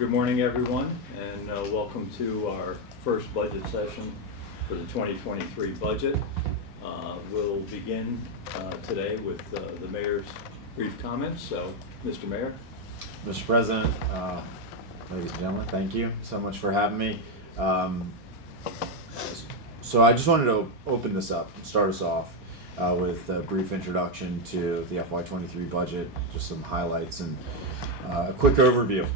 Good morning, everyone, and welcome to our first budget session for the 2023 budget. We'll begin today with the mayor's brief comments. So, Mr. Mayor. Mr. President, ladies and gentlemen, thank you so much for having me. So I just wanted to open this up, start us off with a brief introduction to the FY23 budget, just some highlights and a quick overview.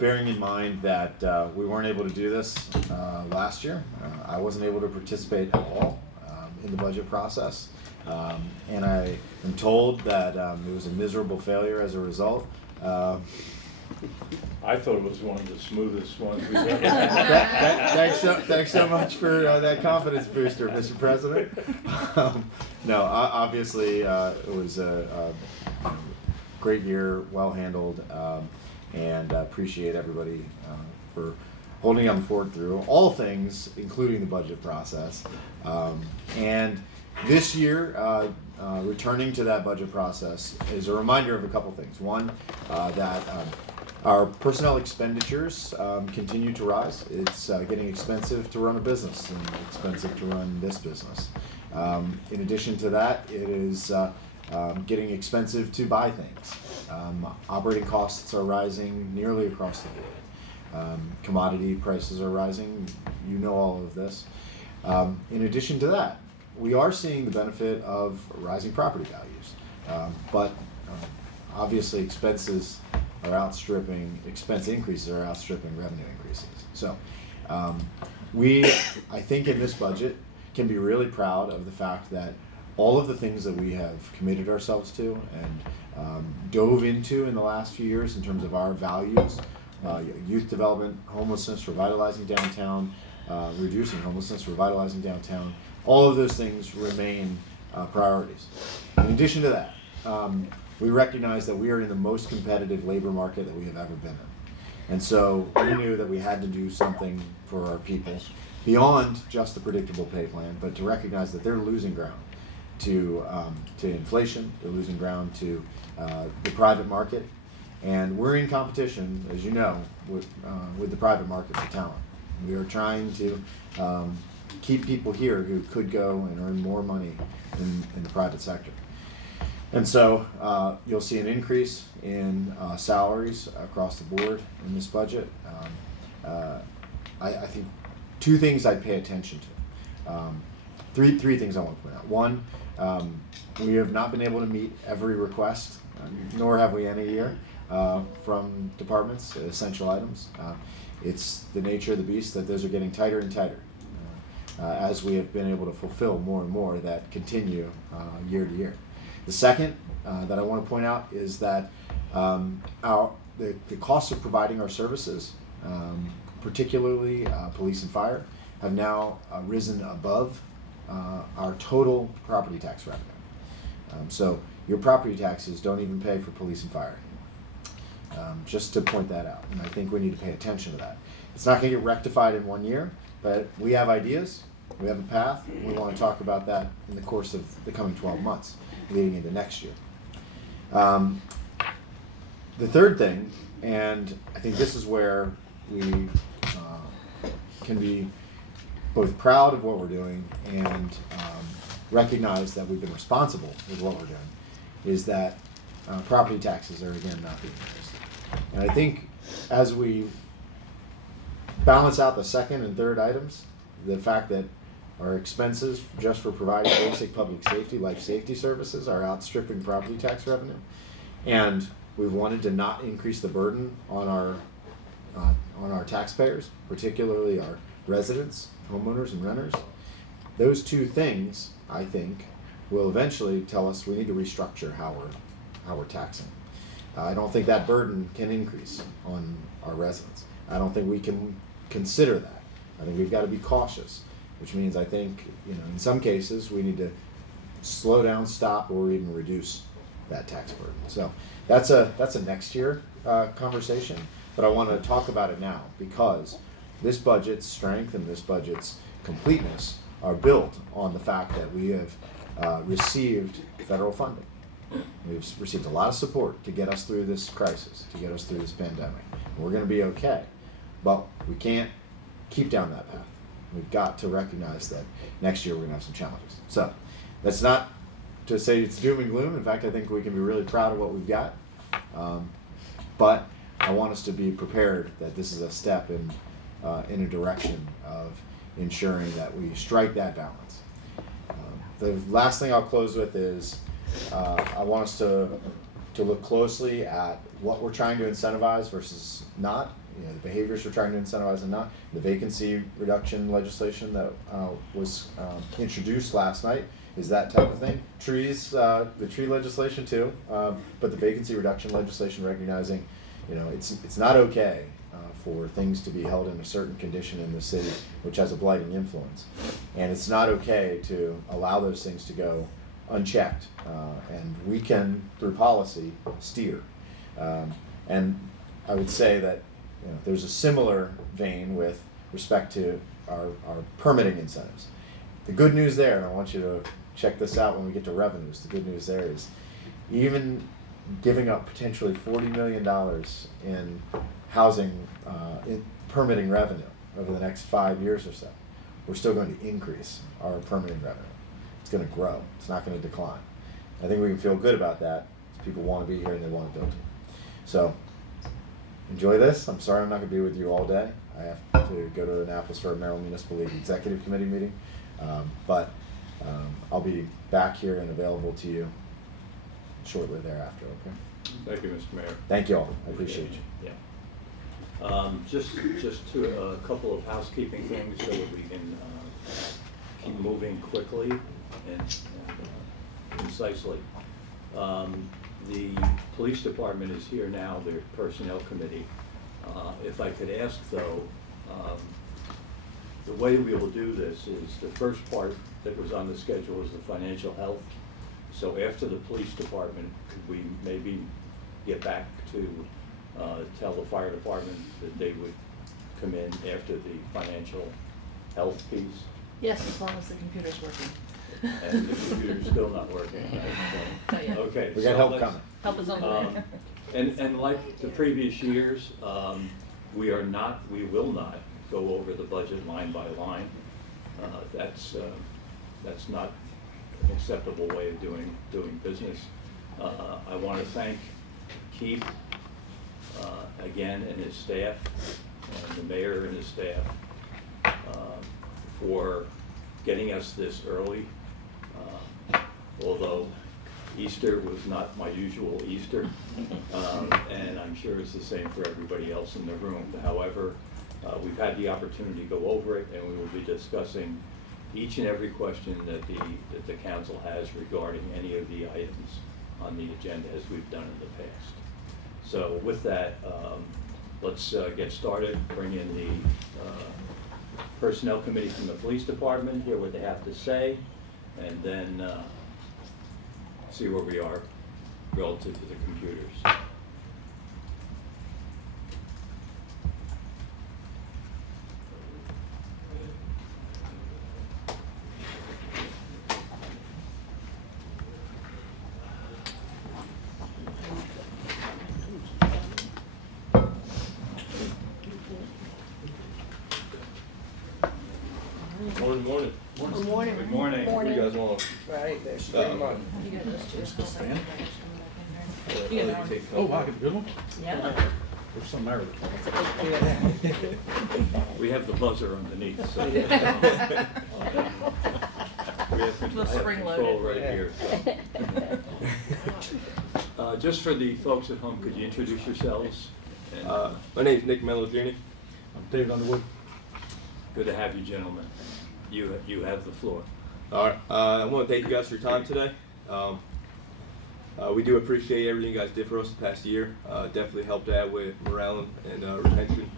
Bearing in mind that we weren't able to do this last year, I wasn't able to participate at all in the budget process, and I am told that it was a miserable failure as a result. I thought it was one of the smoothest ones we've ever Thanks so much for that confidence booster, Mr. President. No, obviously it was a great year, well handled, and appreciate everybody for holding on the fort through all things, including the budget process. And this year, returning to that budget process is a reminder of a couple things. One, that our personnel expenditures continue to rise. It's getting expensive to run a business and expensive to run this business. In addition to that, it is getting expensive to buy things. Operating costs are rising nearly across the board. Commodity prices are rising. You know all of this. In addition to that, we are seeing the benefit of rising property values, but obviously expense increases are outstripping revenue increases. So I think in this budget can be really proud of the fact that all of the things that we have committed ourselves to and dove into in the last few years in terms of our values, youth development, homelessness, revitalizing downtown, reducing homelessness, revitalizing downtown, all of those things remain priorities. In addition to that, we recognize that we are in the most competitive labor market that we have ever been in. And so we knew that we had to do something for our people beyond just the predictable pay plan, but to recognize that they're losing ground to inflation, they're losing ground to the private market, and we're in competition, as you know, with the private market for talent. We are trying to keep people here who could go and earn more money in the private sector. And so you'll see an increase in salaries across the board in this budget. I think two things I'd pay attention to. Three things I want to point out. One, we have not been able to meet every request, nor have we any year, from departments, essential items. It's the nature of the beast that those are getting tighter and tighter as we have been able to fulfill more and more that continue year to year. The second that I want to point out is that the costs of providing our services, particularly police and fire, have now risen above our total property tax revenue. So your property taxes don't even pay for police and fire anymore. Just to point that out, and I think we need to pay attention to that. It's not going to get rectified in 1 year, but we have ideas, we have a path, and we want to talk about that in the course of the coming 12 months, leading into next year. The third thing, and I think this is where we can be both proud of what we're doing and recognize that we've been responsible with what we're doing, is that property taxes are again not being raised. And I think as we balance out the second and third items, the fact that our expenses just for providing basic public safety, life safety services are outstripping property tax revenue, and we've wanted to not increase the burden on our taxpayers, particularly our residents, homeowners, and renters. Those two things, I think, will eventually tell us we need to restructure how we're taxing. I don't think that burden can increase on our residents. I don't think we can consider that. I think we've got to be cautious, which means I think, in some cases we need to slow down, stop, or even reduce that tax burden. So that's a next year conversation, but I want to talk about it now because this budget's strength and this budget's completeness are built on the fact that we have received federal funding. We've received a lot of support to get us through this crisis, to get us through this pandemic. And we're going to be okay. But we can't keep down that path. We've got to recognize that next year we're going to have some challenges. So that's not to say it's doom and gloom. In fact, I think we can be really proud of what we've got. But I want us to be prepared that this is a step in a direction of ensuring that we strike that balance. The last thing I'll close with is I want us to look closely at what we're trying to incentivize versus not. The behaviors we're trying to incentivize and not. The vacancy reduction legislation that was introduced last night is that type of thing. Trees, the tree legislation too, but the vacancy reduction legislation recognizing, it's not okay for things to be held in a certain condition in the city, which has a blighting influence, and it's not okay to allow those things to go unchecked, and we can, through policy, steer. And I would say that there's a similar vein with respect to our permitting incentives. The good news there, and I want you to check this out when we get to revenues, the good news there is even giving up potentially $40 million in housing in permitting revenue over the next 5 years or so, we're still going to increase our permitting revenue. It's going to grow. It's not going to decline. I think we can feel good about that. People want to be here and they want to build here. So enjoy this. I'm sorry I'm not going to be with you all day. I have to go to Annapolis for a Maryland Municipal League Executive Committee meeting. But I'll be back here and available to you shortly thereafter, okay? Thank you, Mr. Mayor. Thank you all. I appreciate you. Yeah. Just to a couple of housekeeping things so that we can keep moving quickly and concisely. The police department is here now, their personnel committee. If I could ask though, the way we will do this is the first part that was on the schedule is the financial health. So after the police department, could we maybe get back to tell the fire department that they would come in after the financial health piece? Yes, as long as the computer's working. And the computer's still not working. Not yet. Okay. We got help coming. Help is on the way. And like the previous years, we will not go over the budget line by line. That's not an acceptable way of doing business. I want to thank Keith again and his staff, and the mayor and his staff for getting us this early. Although Easter was not my usual Easter, and I'm sure it's the same for everybody else in the room. However, we've had the opportunity to go over it, and we will be discussing each and every question that the council has regarding any of the items on the agenda as we've done in the past. So with that, let's get started. Bring in the personnel committee from the police department, hear what they have to say, and then see where we are relative to the computers. Morning. Good morning. Good morning. What do you guys want? Right, there's three months. You got those two. stand? You got that one? Oh, wow, get a good one? Yeah. There's some there. We have the buzzer underneath, so we have The spring control loaded. right here. Just for the folks at home, could you introduce yourselves? And My name's Nick Melogini. I'm David Underwood. good to have you, gentlemen. You have the floor. All right. I want to thank you guys for your time today. We do appreciate everything you guys did for us the past year. Definitely helped out with morale and retention.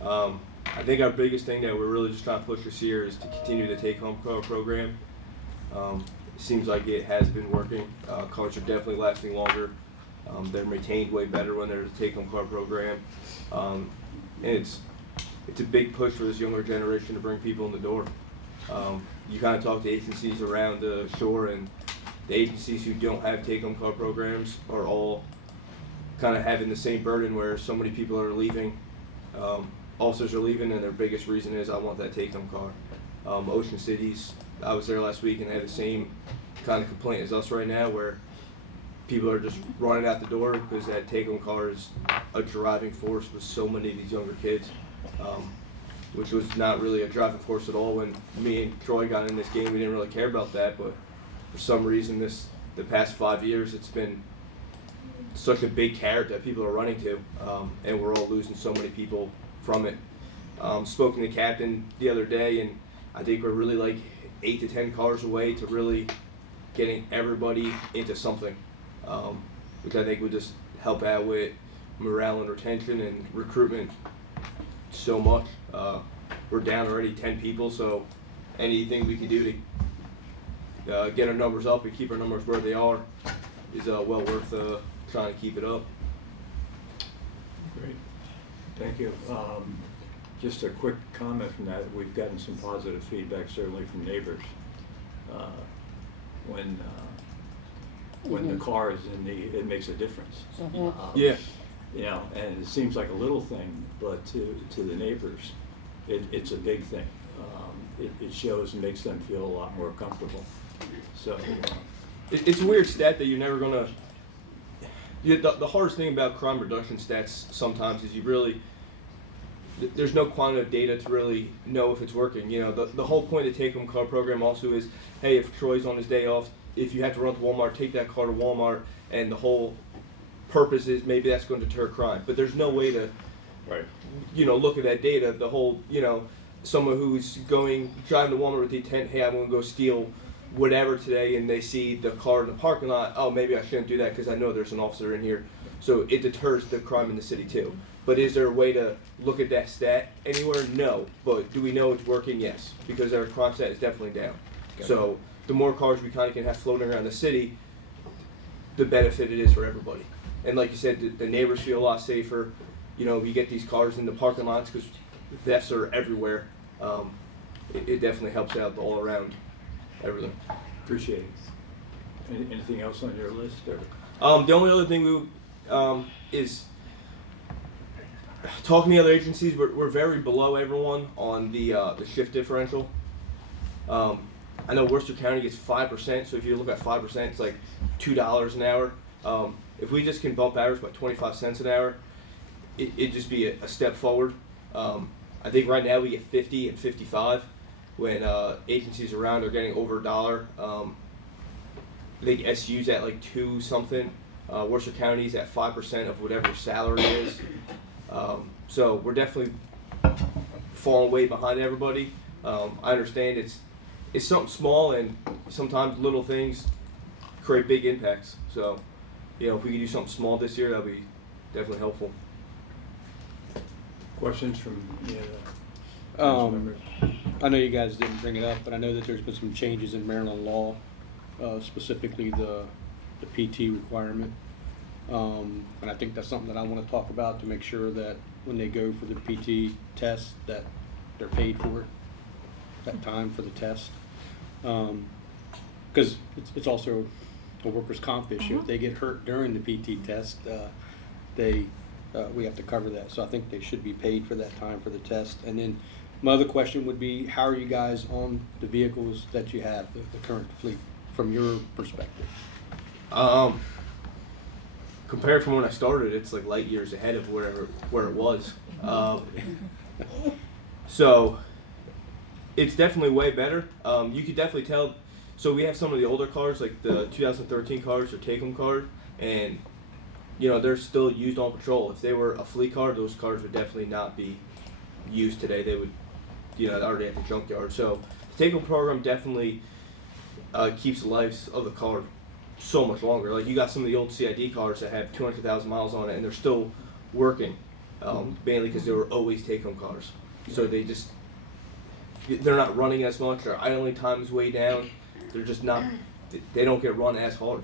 I think our biggest thing that we're really just trying to push this year is to continue the take-home car program. It seems like it has been working. Cars are definitely lasting longer. They're maintained way better when there's a take-home car program. And it's a big push for this younger generation to bring people in the door. You kind of talk to agencies around the shore, and the agencies who don't have take-home car programs are all kind of having the same burden where so many people are leaving. Officers are leaving, and their biggest reason is, I want that take-home car. Ocean Cities, I was there last week, and they have the same kind of complaint as us right now, where people are just running out the door because that take-home car is a driving force with so many of these younger kids, which was not really a driving force at all. When me and Troy got in this game, we didn't really care about that, but for some reason the past 5 years, it's been such a big carrot that people are running to, and we're all losing so many people from it. Spoke to the captain the other day, and I think we're really like 8 to 10 cars away to really getting everybody into something, which I think would just help out with morale and retention and recruitment so much. We're down already 10 people, so anything we can do to get our numbers up and keep our numbers where they are is well worth trying to keep it up. Great, thank you. Just a quick comment from that. We've gotten some positive feedback, certainly from neighbors. When the car is it makes a difference. Yeah. You know, and it seems like a little thing, but to the neighbors, it's a big thing. It shows and makes them feel a lot more comfortable. So It's a weird stat that you're never gonna. The hardest thing about crime reduction stats sometimes is there's no quantitative data to really know if it's working. You know, the whole point of the take-home car program also is, hey, if Troy's on his day off, if you have to run to Walmart, take that car to Walmart, and the whole purpose is maybe that's going to deter crime. But there's no way to, right. Look at that data. The whole, someone who's driving to Walmart with the intent, hey, I'm going to go steal whatever today, and they see the car in the parking lot, oh, maybe I shouldn't do that because I know there's an officer in here. So it deters the crime in the city too. But is there a way to look at that stat anywhere? No. But do we know it's working? Yes, because our crime stat is definitely down. So the more cars we kind of can have floating around the city, the benefit it is for everybody. And like you said, the neighbors feel a lot safer. We get these cars in the parking lots because thefts are everywhere. It definitely helps out all around everything. Appreciate it. Anything else on your list? Or? The only other thing is talking to the other agencies. We're very below everyone on the shift differential. I know Worcester County gets 5%, so if you look at 5%, it's like $2 an hour. If we just can bump ours by 25 cents an hour, it'd just be a step forward. I think right now we get 50 and 55 when agencies around are getting over $1. I think SU's at like 2 something. Worcester County's at 5% of whatever salary is. So we're definitely falling way behind everybody. I understand it's something small, and sometimes little things create big impacts. So, if we can do something small this year, that'll be definitely helpful. Questions from members? I know you guys didn't bring it up, but I know that there's been some changes in Maryland law, specifically the PT requirement. And I think that's something that I want to talk about to make sure that when they go for the PT test that they're paid for it, that time for the test. Because it's also a workers' comp issue. If they get hurt during the PT test, we have to cover that. So I think they should be paid for that time for the test. And then my other question would be, how are you guys on the vehicles that you have, the current fleet, from your perspective? Compared from when I started, it's like light years ahead of where it was. So it's definitely way better. You could definitely tell. So we have some of the older cars, like the 2013 cars or take-home cars, and they're still used on patrol. If they were a fleet car, those cars would definitely not be used today. They would, already at the junkyard. So the take-home program definitely keeps the lives of the car so much longer. Like you got some of the old CID cars that have 200,000 miles on it, and they're still working, mainly because they were always take-home cars. So they're not running as much. Their idling time is way down. They're just not. They don't get run as hard.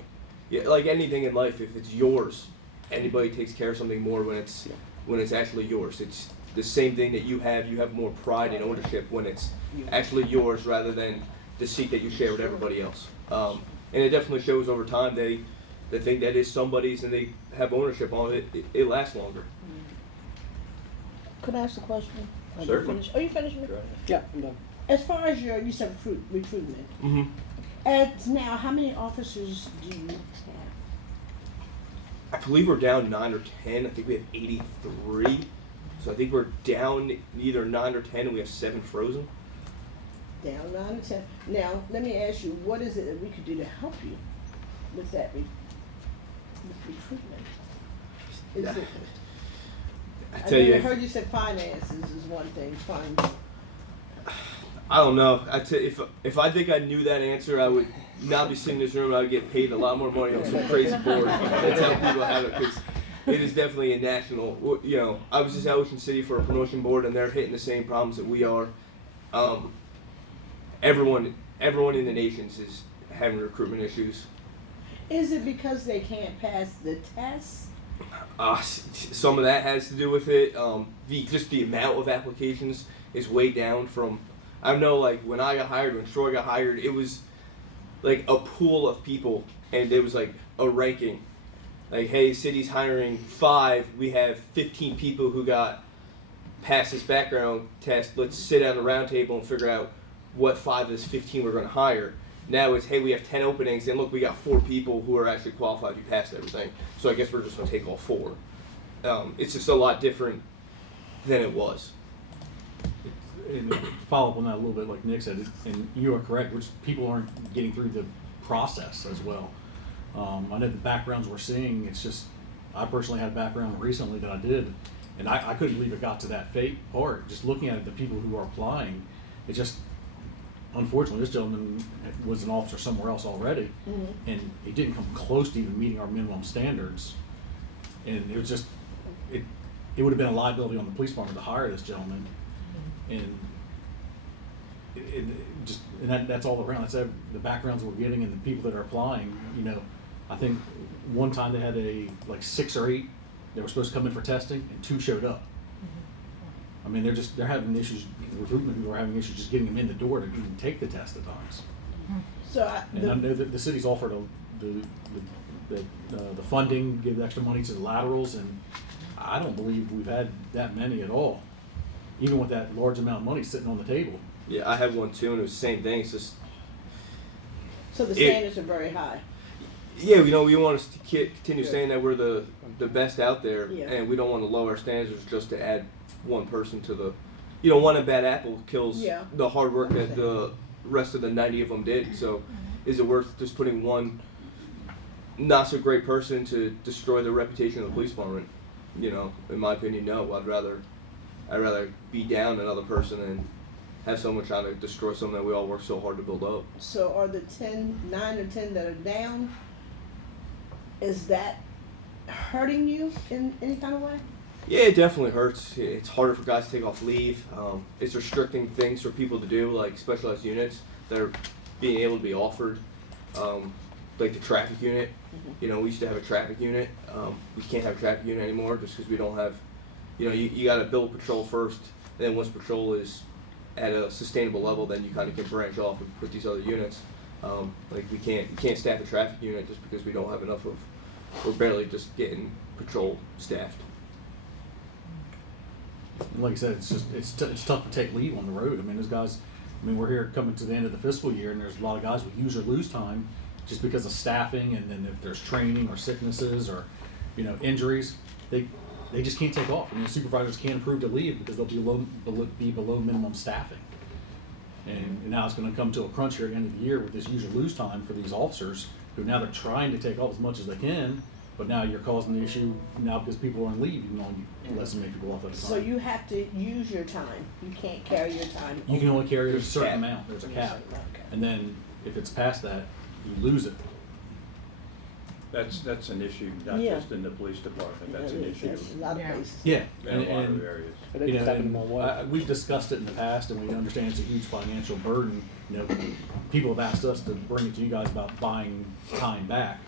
Yeah, like anything in life, if it's yours, anybody takes care of something more when it's actually yours. It's the same thing that you have more pride and ownership when it's actually yours rather than the seat that you share with everybody else. and it definitely shows over time they think that is somebody's and they have ownership on it. It lasts longer. Could I ask a question? Are you Certainly. finished? Are you finished? Go ahead. Yeah, I'm done. As far as you said recruitment, Mm-hmm. as now, how many officers do you have? I believe we're down 9 or 10. I think we have 83. So I think we're down either 9 or 10, and we have 7 frozen. Down 9 to 10. Now, let me ask you, what is it that we could do to help you with that with recruitment? Is it, I I tell you, heard you said finances is one thing. Funds. I don't know. I tell if I think I knew that answer, I would not be sitting in this room. I would get paid a lot more money on some crazy board. That's how people have it, because it is definitely a national. You know, I was just at Ocean City for a promotion board, and they're hitting the same problems that we are. Everyone in the nations is having recruitment issues. Is it because they can't pass the test? Some of that has to do with it. Just the amount of applications is way down from. I know, like when I got hired, when Troy got hired, it was like a pool of people, and it was like a ranking. Like, hey, city's hiring 5. We have 15 people who got past this background test. Let's sit down at the round table and figure out what 5 of this 15 we're going to hire. Now it's, hey, we have 10 openings, and look, we got 4 people who are actually qualified who passed everything. So I guess we're just going to take all 4. It's just a lot different than it was. And to follow up on that a little bit, like Nick said, and you are correct, which people aren't getting through the process as well. I know the backgrounds we're seeing, it's just, I personally had a background recently that I did, and I couldn't believe it got to that fate part. Just looking at it, the people who are applying, it just, unfortunately, this gentleman was an officer somewhere else already, and he didn't come close to even meeting our minimum standards. And it was just, it would have been a liability on the police department to hire this gentleman. And that's all around. That's the backgrounds we're getting and the people that are applying. You know, I think one time they had like 6 or 8 that were supposed to come in for testing, and 2 showed up. I mean, they're having issues. The recruitment people are having issues just getting them in the door to even take the test at times. So I know that the city's offered the funding, give extra money to the laterals, and I don't believe we've had that many at all, even with that large amount of money sitting on the table. Yeah, I had one too, and it was the same thing. It's just, the standards are very high. yeah, you know, we want us to continue saying that we're the best out there, Yeah. and we don't want to lower our standards just to add one person to the, you know, one bad apple kills the hard work that the rest of the 90 of them did. So, is it worth just putting one not so great person to destroy the reputation of the police department? You know, in my opinion, no. I'd rather be down another person and have someone trying to destroy something that we all work so hard to build up. So are the 9 or 10 that are down, is that hurting you in any kind of way? Yeah, it definitely hurts. It's harder for guys to take off leave. It's restricting things for people to do, like specialized units that are being able to be offered, like the traffic unit. You know, we used to have a traffic unit. We can't have a traffic unit anymore just because we don't have, you know, you got to build patrol first. Then once patrol is at a sustainable level, then you kind of can branch off and put these other units. Like you can't staff a traffic unit just because we don't have enough of, we're barely just getting patrol staffed. And like I said, it's tough to take leave on the road. I mean, those guys. I mean, we're here coming to the end of the fiscal year, and there's a lot of guys with use or lose time just because of staffing, and then if there's training or sicknesses or, you know, injuries, they just can't take off. I mean, the supervisors can't approve to leave because they'll be below minimum staffing. And now it's going to come to a crunch here at the end of the year with this use or lose time for these officers who now they're trying to take off as much as they can, but now you're causing the issue now because people are on leave. You can only let so many people off at a time. So you have to use your time. You can't carry your time. You can only carry a certain cap. amount. There's a cap. Okay. And then if it's past that, you lose it. That's an issue, not Yeah. just in the police department, that's an issue That's a lot of Yeah. places. Yeah. in a lot of areas. But it You just know, happened in and, Milwaukee. we've discussed it in the past, and we understand it's a huge financial burden. You know, people have asked us to bring it to you guys about buying time back,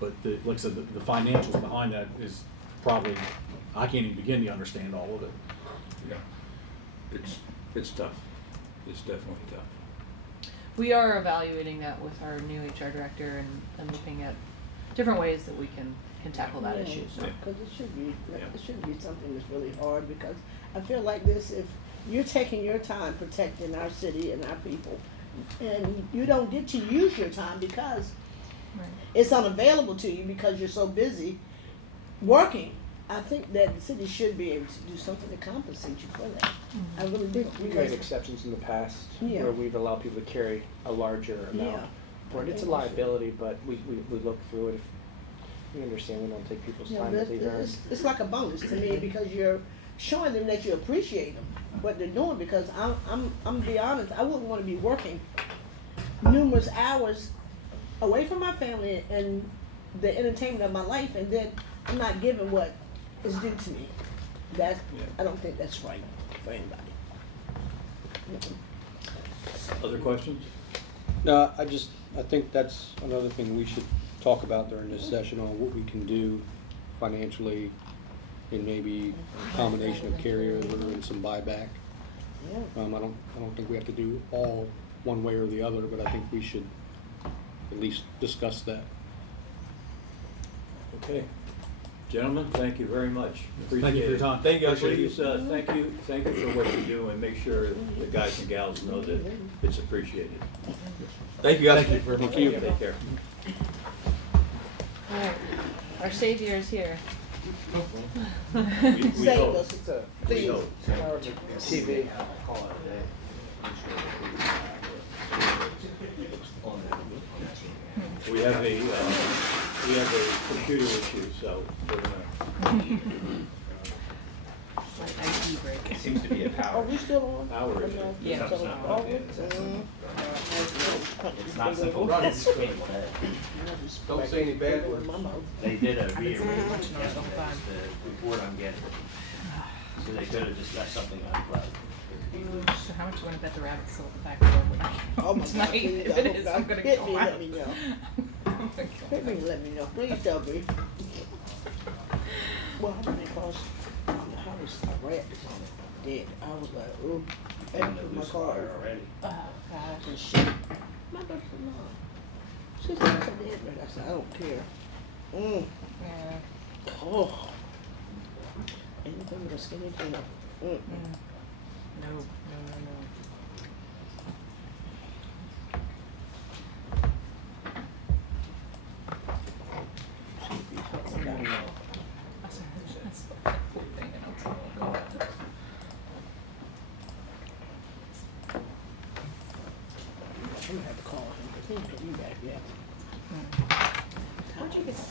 but like I said, the financials behind that is probably, I can't even begin to understand all of it. Yeah. It's tough. It's definitely tough. We are evaluating that with our new HR director and looking at different ways that we can tackle that issue, so. Cause it should be, Yeah. it shouldn't be something that's really hard, because I feel like this, if you're taking your time protecting our city and our people, and you don't get to use your time because Right. it's unavailable to you because you're so busy working, I think that the city should be able to do something to compensate you for that. I really do. We've because- made exceptions in the past Yeah. where we've allowed people to carry a larger Yeah. amount. Where it's a liability, but we look through it. We understand we don't take people's Yeah, time but that they've earned. it's like a bonus to me, because you're showing them that you appreciate them, what they're doing, because I'm gonna be honest, I wouldn't wanna be working numerous hours away from my family and the entertainment of my life, and then I'm not given what is due to me. That, Yeah. I don't think that's right for anybody. Other questions? No, I think that's another thing we should talk about during this session on what we can do financially and maybe a combination of carryover and some buyback. Yeah. I don't think we have to do all one way or the other, but I think we should at least discuss that. Okay. Gentlemen, thank you very much. Appreciate Thank you for your it. time. Thank you guys. Please, thank you for what you do, and make sure the guys and gals know that it's appreciated. Thank you guys. Thank you very much. Thank you. Take care. Alright, our savior is here. We Save hope. us. It's a We Please. hope. TV. We have a computer issue, so we're gonna, Slight IT break. Seems to be a Are power. we still on? Power is- Yeah. Oh, It's not simple, but it's screenable. Don't say any bad words. They did a rearrangement yesterday, it's the report I'm getting. So they could have just left something unplugged. So how much you wanna bet the rabbit's still at the back door when I Oh come my God, tonight? please, If I it hope is, God. I'm gonna Hit go me, out. let me know. Hit me, let me know. Please tell me. Well, how many cars in the house I wrecked? Dead. I was like, ooh. I had to put my car Already. Oh, gosh. and shit. My daughter said, no. She said, I'm so dead, but I said, I don't care. Yeah. Oh. Anything with a skinny tail. No, no, no, no. That's a cool thing, and I'll tell you about it. I'm gonna have to call him, because he ain't put me back yet. Where'd you get that?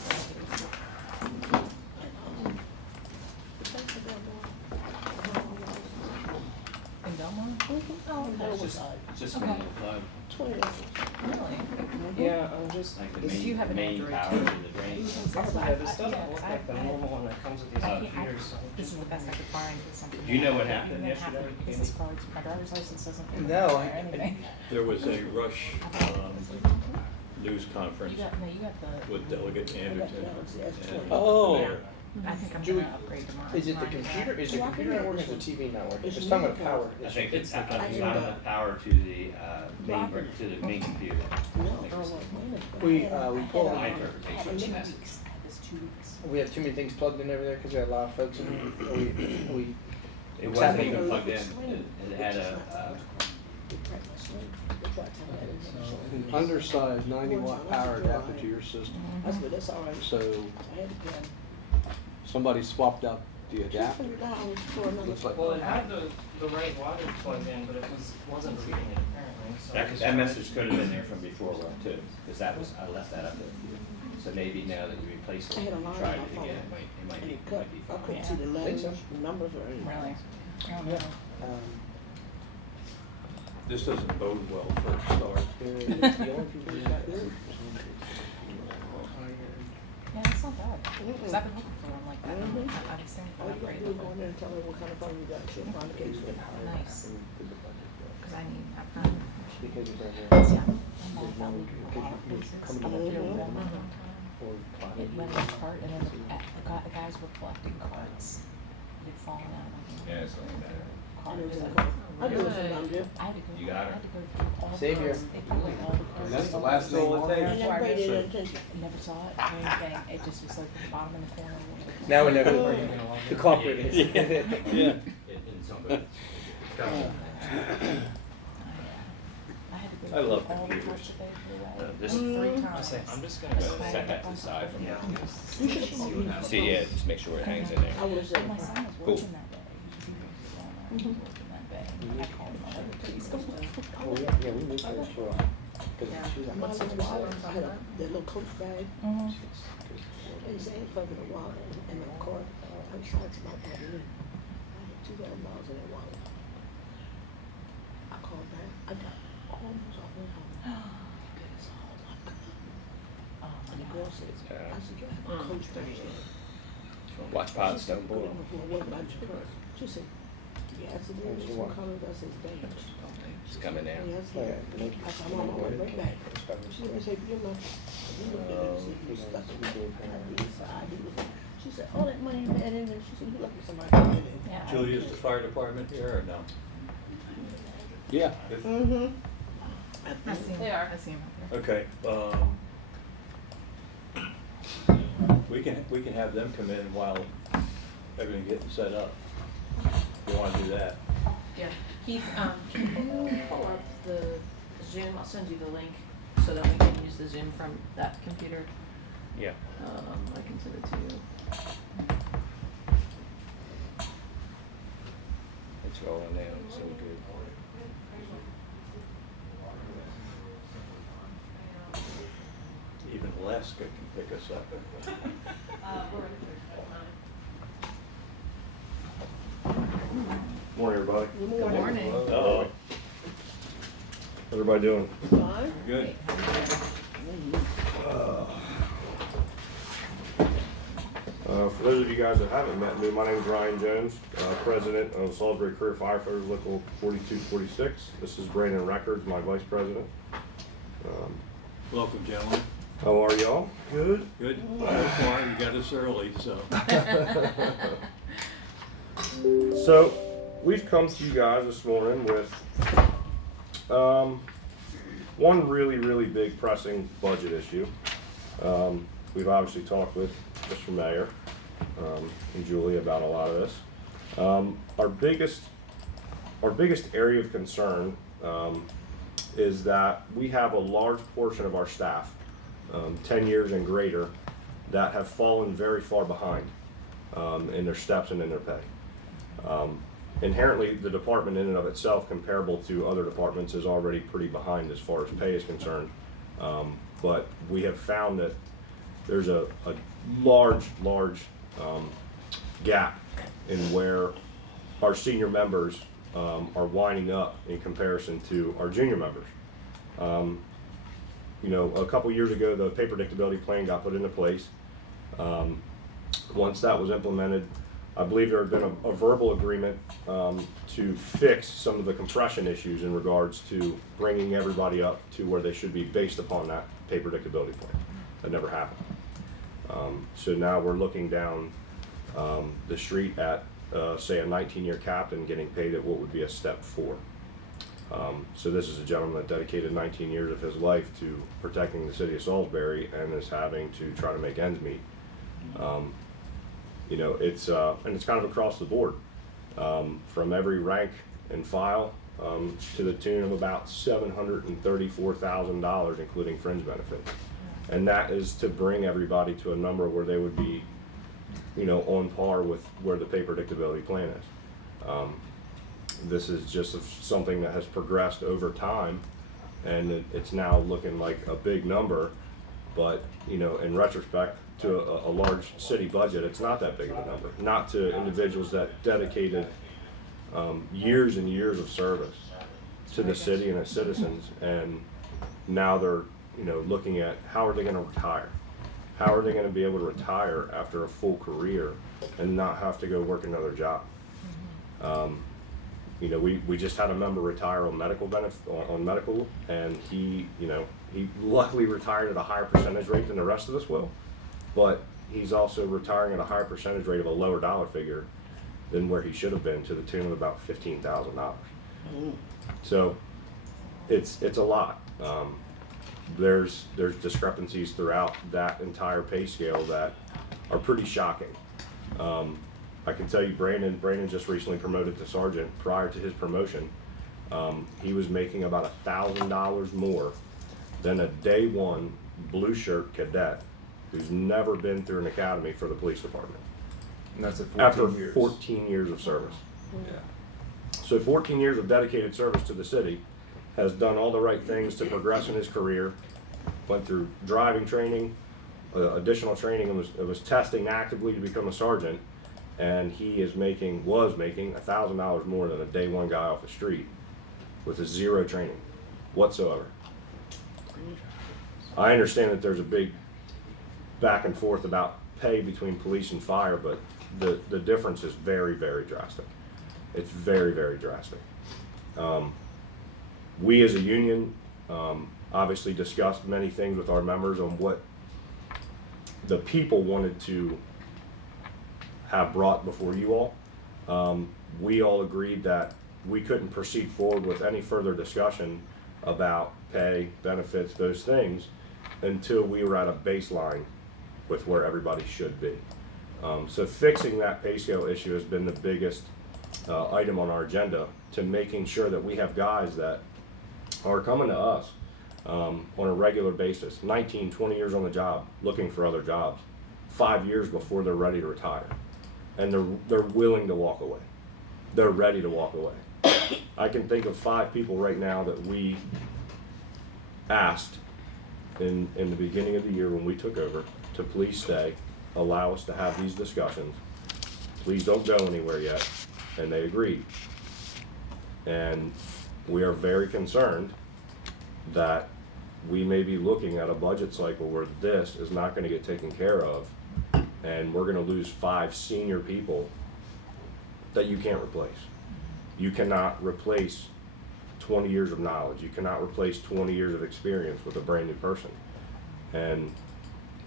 In Belmont? Oh, That was Just Okay. when you plug, 20 really? Yeah, I'm just. like the Do you main, have an main Android power too? to the drain. Probably, yeah, this doesn't Yeah, look I- like the I- normal one that comes with these computers. So This is the best I could find for something. Do you know what like that. happened And then half yesterday? of the business cards, my driver's license doesn't. No, or anything. There was a rush news You conference got, no, you got the. with Delegate Anderson and Oh. the mayor. I think I'm Julie, gonna upgrade tomorrow. is it the Mine computer? Is the Well, I computer can not working? do Or is the TV not working? It's It's talking about new power. I think it's not I enough can- power to the, main computer. No, We I pulled. My I had interpretation it is 2 that's weeks, I had this 2 weeks. We have too many things plugged in over there because we had a lot of folks in here. We It What's wasn't happening? even plugged in, it had a, an undersized 90-watt power adapter to your system. I said, that's all right. So I had to get somebody swapped out the adapter. $200 for another. Looks like Well, it had the right wattage plugged in, but it wasn't reading it apparently, so. that message could have been there from before too, because that was, I left that up there. So maybe now that you replaced I it, had a and line tried on it my again, phone. it might And be, it cut, might be I fine. couldn't see the letters, numbers or anything. Really? I don't know. This doesn't bode well for a start. Yeah, that's not bad. Cause I've been looking for one like that. Mhm. I was thinking All about you gotta upgrading. do is go in there and tell her what kind of phone you got, she'll find the case. Nice. Cause I need, I've done, Because you're yeah. I'm all about looking for a lot of places. I'm up here with them. It went apart and then the guys were collecting cards. They'd fallen out. Yeah, it's looking better. I knew it was gonna come. I knew it was gonna do. I had to go. You got her. I had to go through all the Savior. cards. They put like all the cards. And that's the last thing it takes. And never paid any attention. Never saw it or anything. It just was like the bottom in the corner. Now we know Oh. who the culprit is. Yeah. In some way. I had to go I love through all the computers. cards that they threw away. This- 3 I times. say, I'm just gonna go Set that to the side from now. You should have told me. See, yeah, just make sure it hangs in there. I would've said. My son was Cool. working that day. He was working that day. I called him. I was like, please come on. Oh, yeah, we moved there for, cause Yeah. she was My like, little wallet, I had that little coach bag, Mhm. and he said, ain't fucking a wallet, and my card, I was trying to my bag in. I had $2,000 in that wallet. I called back, I got almost all the way home. It's all I could. Oh And the my girl God. said, I said, you have a coach bag. Watch Pod Stone Boy. What about your purse? She said, yes, it is, it's what color, I said, damn. It's coming down. Yes, yeah. I said, I'm on my way right back. She said, you know, you look at it, you stuck it on the inside. She said, all that money you had in there, she said, you look at somebody in there. Yeah. Julie, is the fire department here or no? yeah. Mm-hmm. I see him. They are. I see him out there. Okay, we can have them come in while everything getting set up. If you wanna do that. Yeah, Keith, can you pull up the Zoom? I'll send you the link so that we can use the Zoom from that computer. Yeah. I can send it to you. It's rolling down, so good. Even Alaska can pick us up. Morning, everybody. Good Good morning. morning. Uh-oh. How's everybody doing? Fine. Good. For those of you guys that haven't met me, my name is Ryan Jones, President of Salisbury Career Firefighters Local 4246. This is Brandon Records, my Vice President. Welcome, gentlemen. How are y'all? Good. Good. So far, you got us early, so. So, we've come to you guys this morning with one really big pressing budget issue. We've obviously talked with Mr. Mayor and Julie about a lot of this. Our biggest area of concern is that we have a large portion of our staff, 10 years and greater, that have fallen very far behind in their steps and in their pay. Inherently, the department in and of itself, comparable to other departments, is already pretty behind as far as pay is concerned. But we have found that there's a large gap in where our senior members are winding up in comparison to our junior members. You know, a couple years ago, the Pay Predictability plan got put into place. Once that was implemented, I believe there had been a verbal agreement to fix some of the compression issues in regards to bringing everybody up to where they should be based upon that Pay Predictability plan. That never happened. So now we're looking down the street at, say, a 19-year captain getting paid at what would be a step 4. So this is a gentleman that dedicated 19 years of his life to protecting the city of Salisbury and is having to try to make ends meet. You know, it's and it's kind of across the board, from every rank and file to the tune of about $734,000, including fringe benefits. And that is to bring everybody to a number where they would be, you know, on par with where the Pay Predictability plan is. This is just something that has progressed over time, and it's now looking like a big number, but, you know, in retrospect, to a large city budget, it's not that big of a number. Not to individuals that dedicated years and years of service to the city and its citizens, and now they're, you know, looking at how are they going to retire? How are they going to be able to retire after a full career and not have to go work another job? You know, we just had a member retire on medical medical, and he, you know, he luckily retired at a higher percentage rate than the rest of us will, but he's also retiring at a higher percentage rate of a lower dollar figure than where he should have been, to the tune of about $15,000. So it's a lot. There's discrepancies throughout that entire pay scale that are pretty shocking. I can tell you, Brandon just recently promoted to sergeant. Prior to his promotion, he was making about $1,000 more than a day one blue shirt cadet who's never been through an academy for the police department. And that's at 14 After years. 14 years of service. Yeah. So 14 years of dedicated service to the city, has done all the right things to progress in his career, went through driving training, additional training, and was testing actively to become a sergeant, and he was making $1,000 more than a day one guy off the street with a zero training whatsoever. I understand that there's a big back and forth about pay between police and fire, but the difference is very, very drastic. It's very, very drastic. We as a union obviously discussed many things with our members on what the people wanted to have brought before you all. We all agreed that we couldn't proceed forward with any further discussion about pay, benefits, those things, until we were at a baseline with where everybody should be. So fixing that pay scale issue has been the biggest item on our agenda, to making sure that we have guys that are coming to us on a regular basis, 19, 20 years on the job, looking for other jobs, 5 years before they're ready to retire. And they're willing to walk away. They're ready to walk away. I can think of 5 people right now that we asked in the beginning of the year when we took over to please stay, allow us to have these discussions, please don't go anywhere yet, and they agreed. And we are very concerned that we may be looking at a budget cycle where this is not going to get taken care of, and we're going to lose 5 senior people that you can't replace. You cannot replace 20 years of knowledge. You cannot replace 20 years of experience with a brand new person. And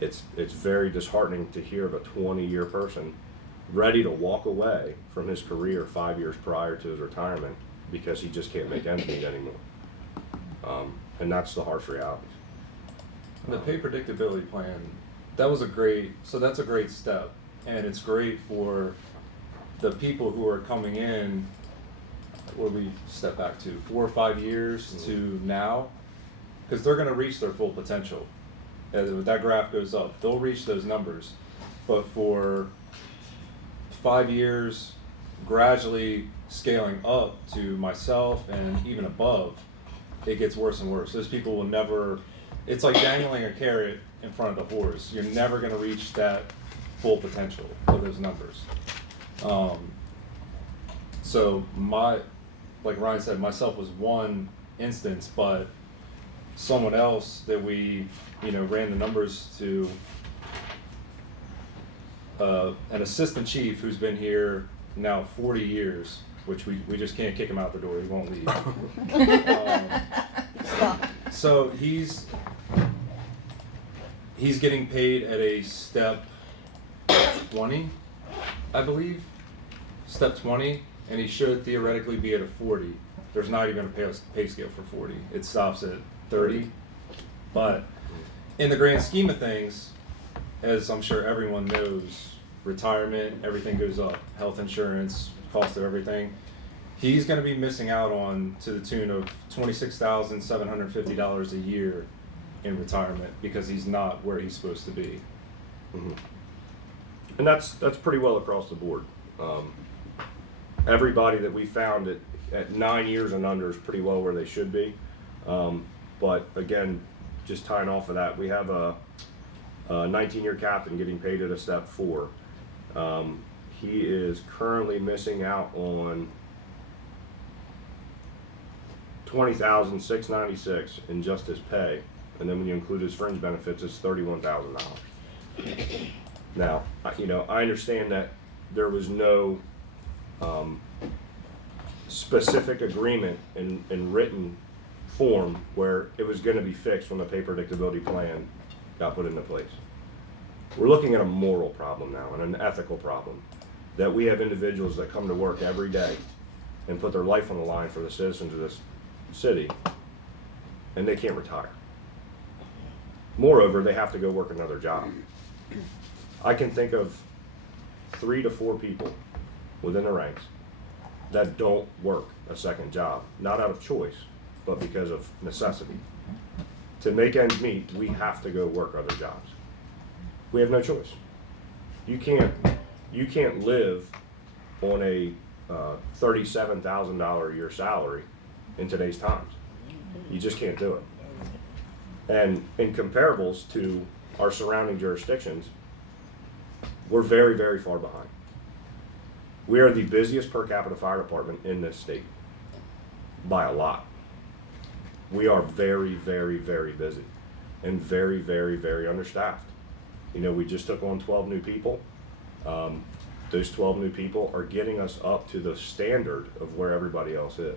it's very disheartening to hear of a 20-year person ready to walk away from his career 5 years prior to his retirement because he just can't make ends meet anymore. And that's the harsh reality. The pay predictability plan, that's a great step, and it's great for the people who are coming in, what we step back to 4 or 5 years to now, because they're going to reach their full potential. As that graph goes up, they'll reach those numbers. But for 5 years, gradually scaling up to myself and even above, it gets worse and worse. Those people will never, it's like dangling a carrot in front of the horse. You're never going to reach that full potential of those numbers. So like Ryan said, myself was one instance, but someone else that we, ran the numbers to, an assistant chief who's been here now 40 years, which we just can't kick him out the door, he won't leave. So he's getting paid at a step 20, I believe, step 20, and he should theoretically be at a 40. There's not even a pay scale for 40. It stops at 30. But in the grand scheme of things, as I'm sure everyone knows, retirement, everything goes up, health insurance, cost of everything. He's going to be missing out on to the tune of $26,750 a year in retirement because he's not where he's supposed to be. Mm-hmm. And that's pretty well across the board. Everybody that we found at 9 years and under is pretty well where they should be. But again, just tying off of that, we have a 19-year captain getting paid at a step 4. He is currently missing out on $20,696 in just his pay, and then when you include his fringe benefits, it's $31,000. Now, I understand that there was no specific agreement in written form where it was going to be fixed when the pay predictability plan got put into place. We're looking at a moral problem now and an ethical problem. that we have individuals that come to work every day and put their life on the line for the citizens of this city, and they can't retire. Moreover, they have to go work another job. I can think of 3 to 4 people within the ranks that don't work a second job, not out of choice, but because of necessity. To make ends meet, we have to go work other jobs. We have no choice. You can't live on a $37,000 a year salary in today's times. You just can't do it. And in comparables to our surrounding jurisdictions, we're very, very far behind. We are the busiest per capita fire department in this state by a lot. We are very, very, very busy and very, very, very understaffed. You know, we just took on 12 new people. Those 12 new people are getting us up to the standard of where everybody else is.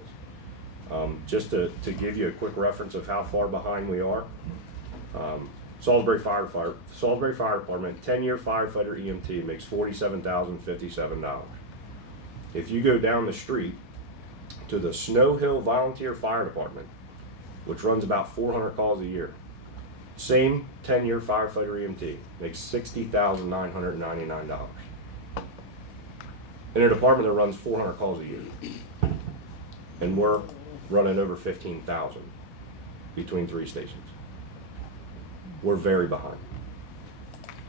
Just to give you a quick reference of how far behind we are, Salisbury Fire Department, 10-year firefighter EMT makes $47,057. If you go down the street to the Snow Hill Volunteer Fire Department, which runs about 400 calls a year, same 10-year firefighter EMT makes $60,999. In a department that runs 400 calls a year, and we're running over 15,000 between 3 stations. We're very behind.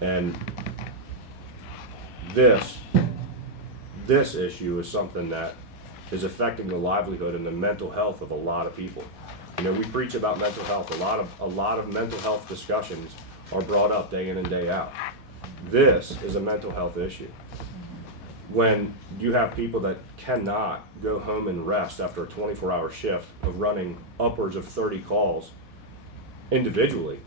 And this issue is something that is affecting the livelihood and the mental health of a lot of people. You know, we preach about mental health. A lot of mental health discussions are brought up day in and day out. This is a mental health issue. When you have people that cannot go home and rest after a 24-hour shift of running upwards of 30 calls individually,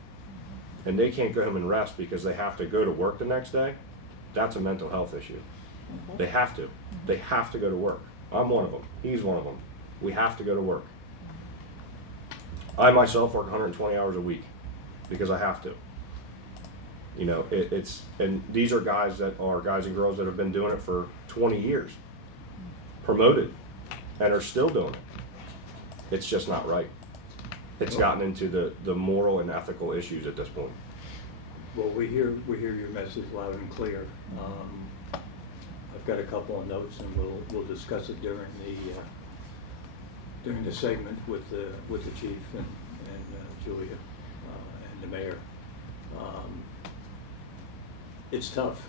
and they can't go home and rest because they have to go to work the next day, that's a mental health issue. They have to. They have to go to work. I'm one of them. He's one of them. We have to go to work. I myself work 120 hours a week because I have to. You know, and these are guys and girls that have been doing it for 20 years, promoted, and are still doing it. It's just not right. It's gotten into the moral and ethical issues at this point. Well, we hear your message loud and clear. I've got a couple of notes, and we'll discuss it during the segment with the chief and Julia and the mayor. It's tough.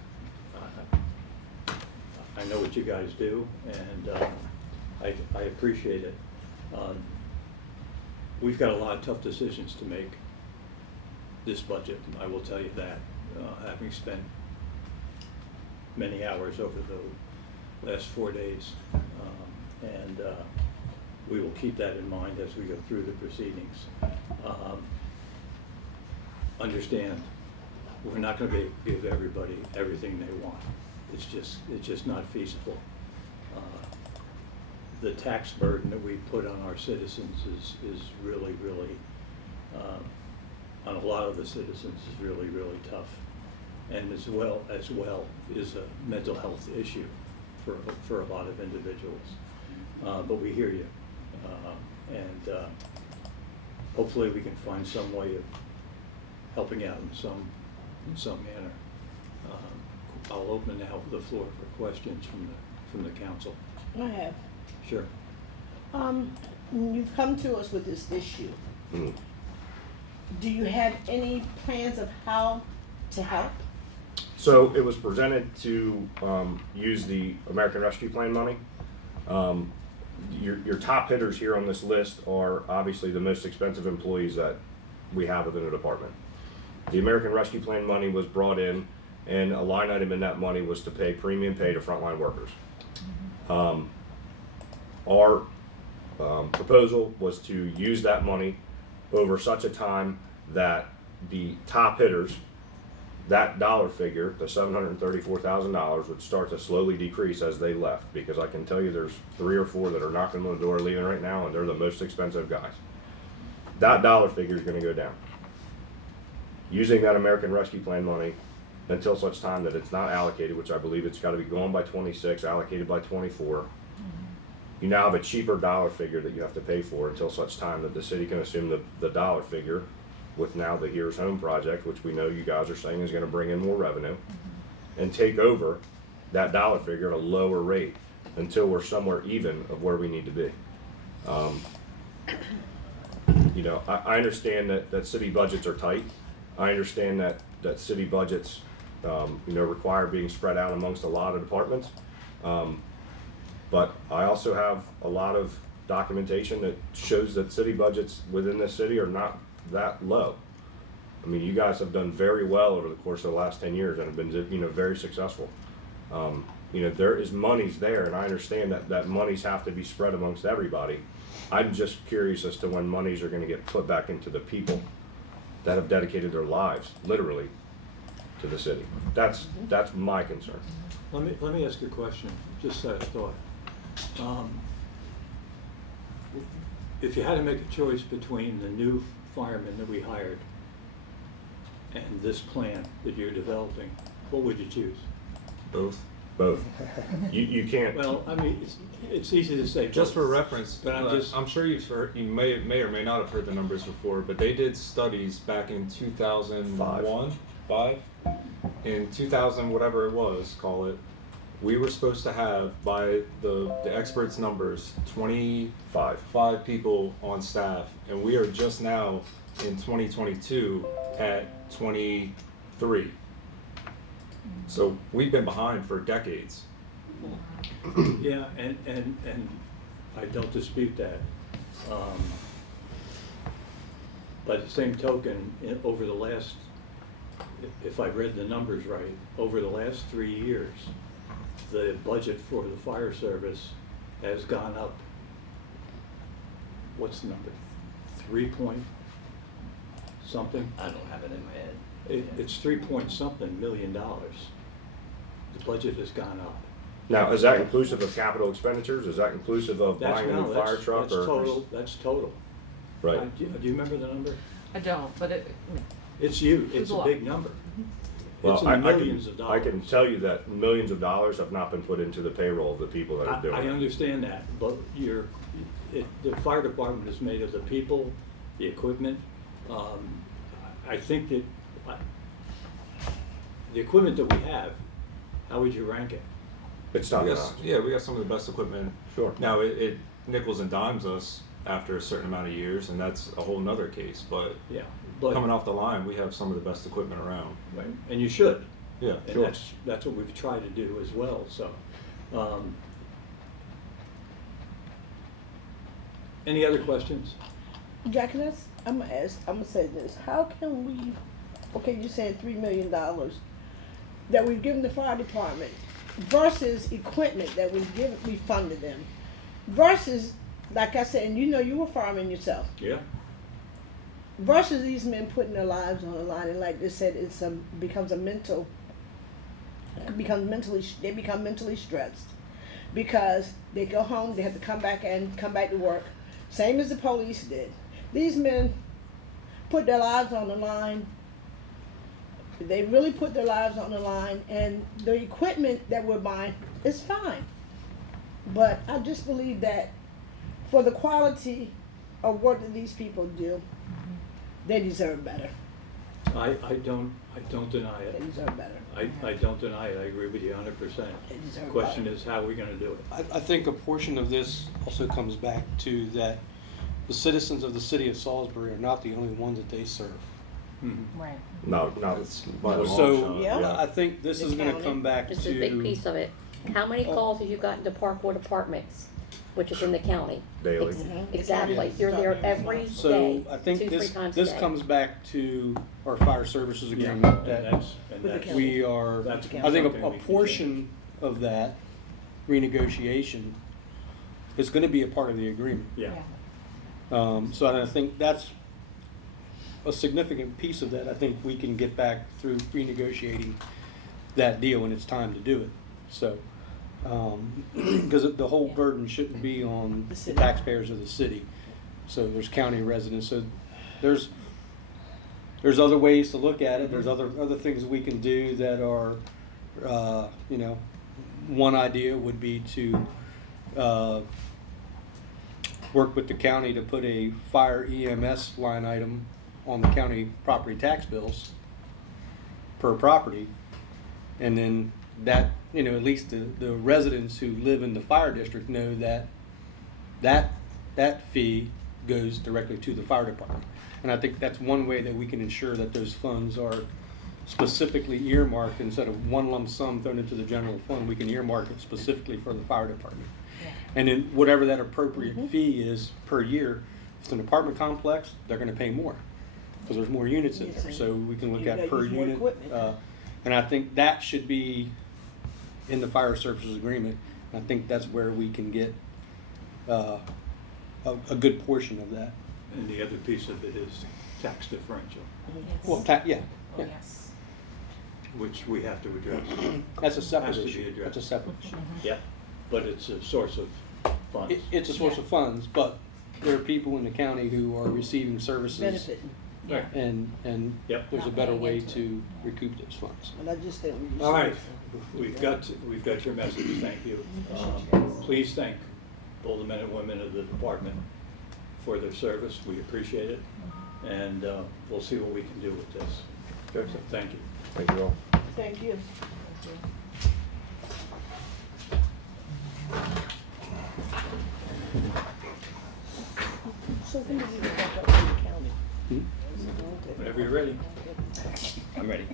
I know what you guys do, and I appreciate it. We've got a lot of tough decisions to make this budget, I will tell you that, having spent many hours over the last 4 days. And we will keep that in mind as we go through the proceedings. Understand, we're not going to give everybody everything they want. It's just not feasible. The tax burden that we put on our citizens is really, really, on a lot of the citizens, is really, really tough. And as well is a mental health issue for a lot of individuals. But we hear you, and hopefully we can find some way of helping out in some manner. I'll open now the floor for questions from the council. I have. Sure. You've come to us with this issue. Mm. Do you have any plans of how to help? So it was presented to use the American Rescue Plan money. Your top hitters here on this list are obviously the most expensive employees that we have within the department. The American Rescue Plan money was brought in, and a line item in that money was to pay premium pay to frontline workers. Our proposal was to use that money over such a time that the top hitters, that dollar figure, the $734,000, would start to slowly decrease as they left, because I can tell you there's 3 or 4 that are knocking on the door leaving right now, and they're the most expensive guys. That dollar figure is going to go down. Using that American Rescue Plan money until such time that it's not allocated, which I believe it's gotta be gone by 26, allocated by 24. You now have a cheaper dollar figure that you have to pay for until such time that the city can assume the dollar figure with now the Here's Home project, which we know you guys are saying is gonna bring in more revenue, and take over that dollar figure at a lower rate until we're somewhere even of where we need to be. You know, I understand that city budgets are tight. I understand that city budgets, you know, require being spread out amongst a lot of departments. But I also have a lot of documentation that shows that city budgets within this city are not that low. I mean, you guys have done very well over the course of the last 10 years and have been, you know, very successful. You know, there is monies there, and I understand that monies have to be spread amongst everybody. I'm just curious as to when monies are gonna get put back into the people that have dedicated their lives, literally, to the city. That's my concern. Let me ask you a question, just a thought. If you had to make a choice between the new firemen that we hired and this plan that you're developing, what would you choose? Both. You can't. Well, I mean, it's easy to say. Just for both, reference, but I'm sure you may or may not have heard the numbers before, but they did studies back in 2001, 5, in 2000, whatever it was, call it. We were supposed to have, by the experts' numbers, 25 people on staff, and we are just now in 2022 at 23. So we've been behind for decades. Yeah, and I don't dispute that. By the same token, over the last, if I read the numbers right, over the last 3 years, the budget for the fire service has gone up. What's the number? 3 point something? I don't have it in my head. It's 3 point something $million. The budget has gone up. Now, is that inclusive of capital expenditures? Is that inclusive of buying a new fire truck? That's total, that's total. Right. Do you remember the number? I don't, but It's huge, it's a lot. big number. Well, It's in the millions of dollars. I can tell you that millions of dollars have not been put into the payroll of the people that are doing it. I understand that, but the fire department is made of the people, the equipment. I think that the equipment that we have, how would you rank it? It's not We gonna. got some of the best equipment. Sure. Now it nickels and dimes us after a certain amount of years, and that's a whole nother case. But Yeah, but, coming off the line, we have some of the best equipment around. right, and you should. Yeah, And sure. that's what we've tried to do as well, so. Any other questions? Jack, I'm gonna say this. How can we, okay, you're saying $3 million that we've given the fire department versus equipment that we funded them versus, like I said, and you know you were fireman yourself, Yeah, versus these men putting their lives on the line, and like they said, they become mentally stressed because they go home, they have to come back to work, same as the police did. These men put their lives on the line. They really put their lives on the line, and the equipment that we're buying is fine. But I just believe that for the quality of work that these people do, they deserve better. I don't deny They it. deserve better. I don't deny it, I agree with you 100%. They deserve Question better. is, how are we gonna do it? I think a portion of this also comes back to that the citizens of the city of Salisbury are not the only ones that they serve. right. No, It's by a long So, shot, Yeah. I think this The is gonna county. come back This is a big to, piece of it. How many calls have you gotten to Parkwood Apartments, which is in the county? Daily. Exactly. Yeah. You're there every day, so I think 2-3 times a this day. comes back to our fire services Yeah, agreement and that that's, we are, that's I think something a we can portion of that renegotiation is gonna be a part of the agreement. Yeah, So I think that's a significant piece of that. I think we can get back through renegotiating that deal when it's time to do it. So, because the whole burden shouldn't be on The the city. taxpayers of the city. So there's county residents, so there's there's other ways to look at it. There's other things we can do that are, you know, one idea would be to work with the county to put a fire EMS line item on the county property tax bills per property. And then that, you know, at least the residents who live in the fire district know that fee goes directly to the fire department. And I think that's one way that we can ensure that those funds are specifically earmarked. Instead of one lump sum thrown into the general fund, we can earmark it specifically for the fire department. And then whatever that appropriate fee is per year, if it's an apartment complex, they're gonna pay more, because there's more units in there, so we can look You at gotta per use more unit. equipment. And I think that should be in the fire services agreement. I think that's where we can get a good portion of that. And the other piece of it is tax differential, Well, yeah, Oh, yes. which we have to address. that's a separate Has to be issue. addressed. That's a separate issue. Yeah, but it's a source of funds. It's a source of funds, but there are people in the county who are receiving services. Benefiting. Right. And Yep. there's a better way to recoup those funds. And I just think we just. All right, we've got your message, thank you. Please thank all the men and women of the department for their service, we appreciate it, and we'll see what we can do with this. Good. So, thank you. Thank you all. Thank you. So when did you go back up to the county? Whenever you're ready. I'm ready.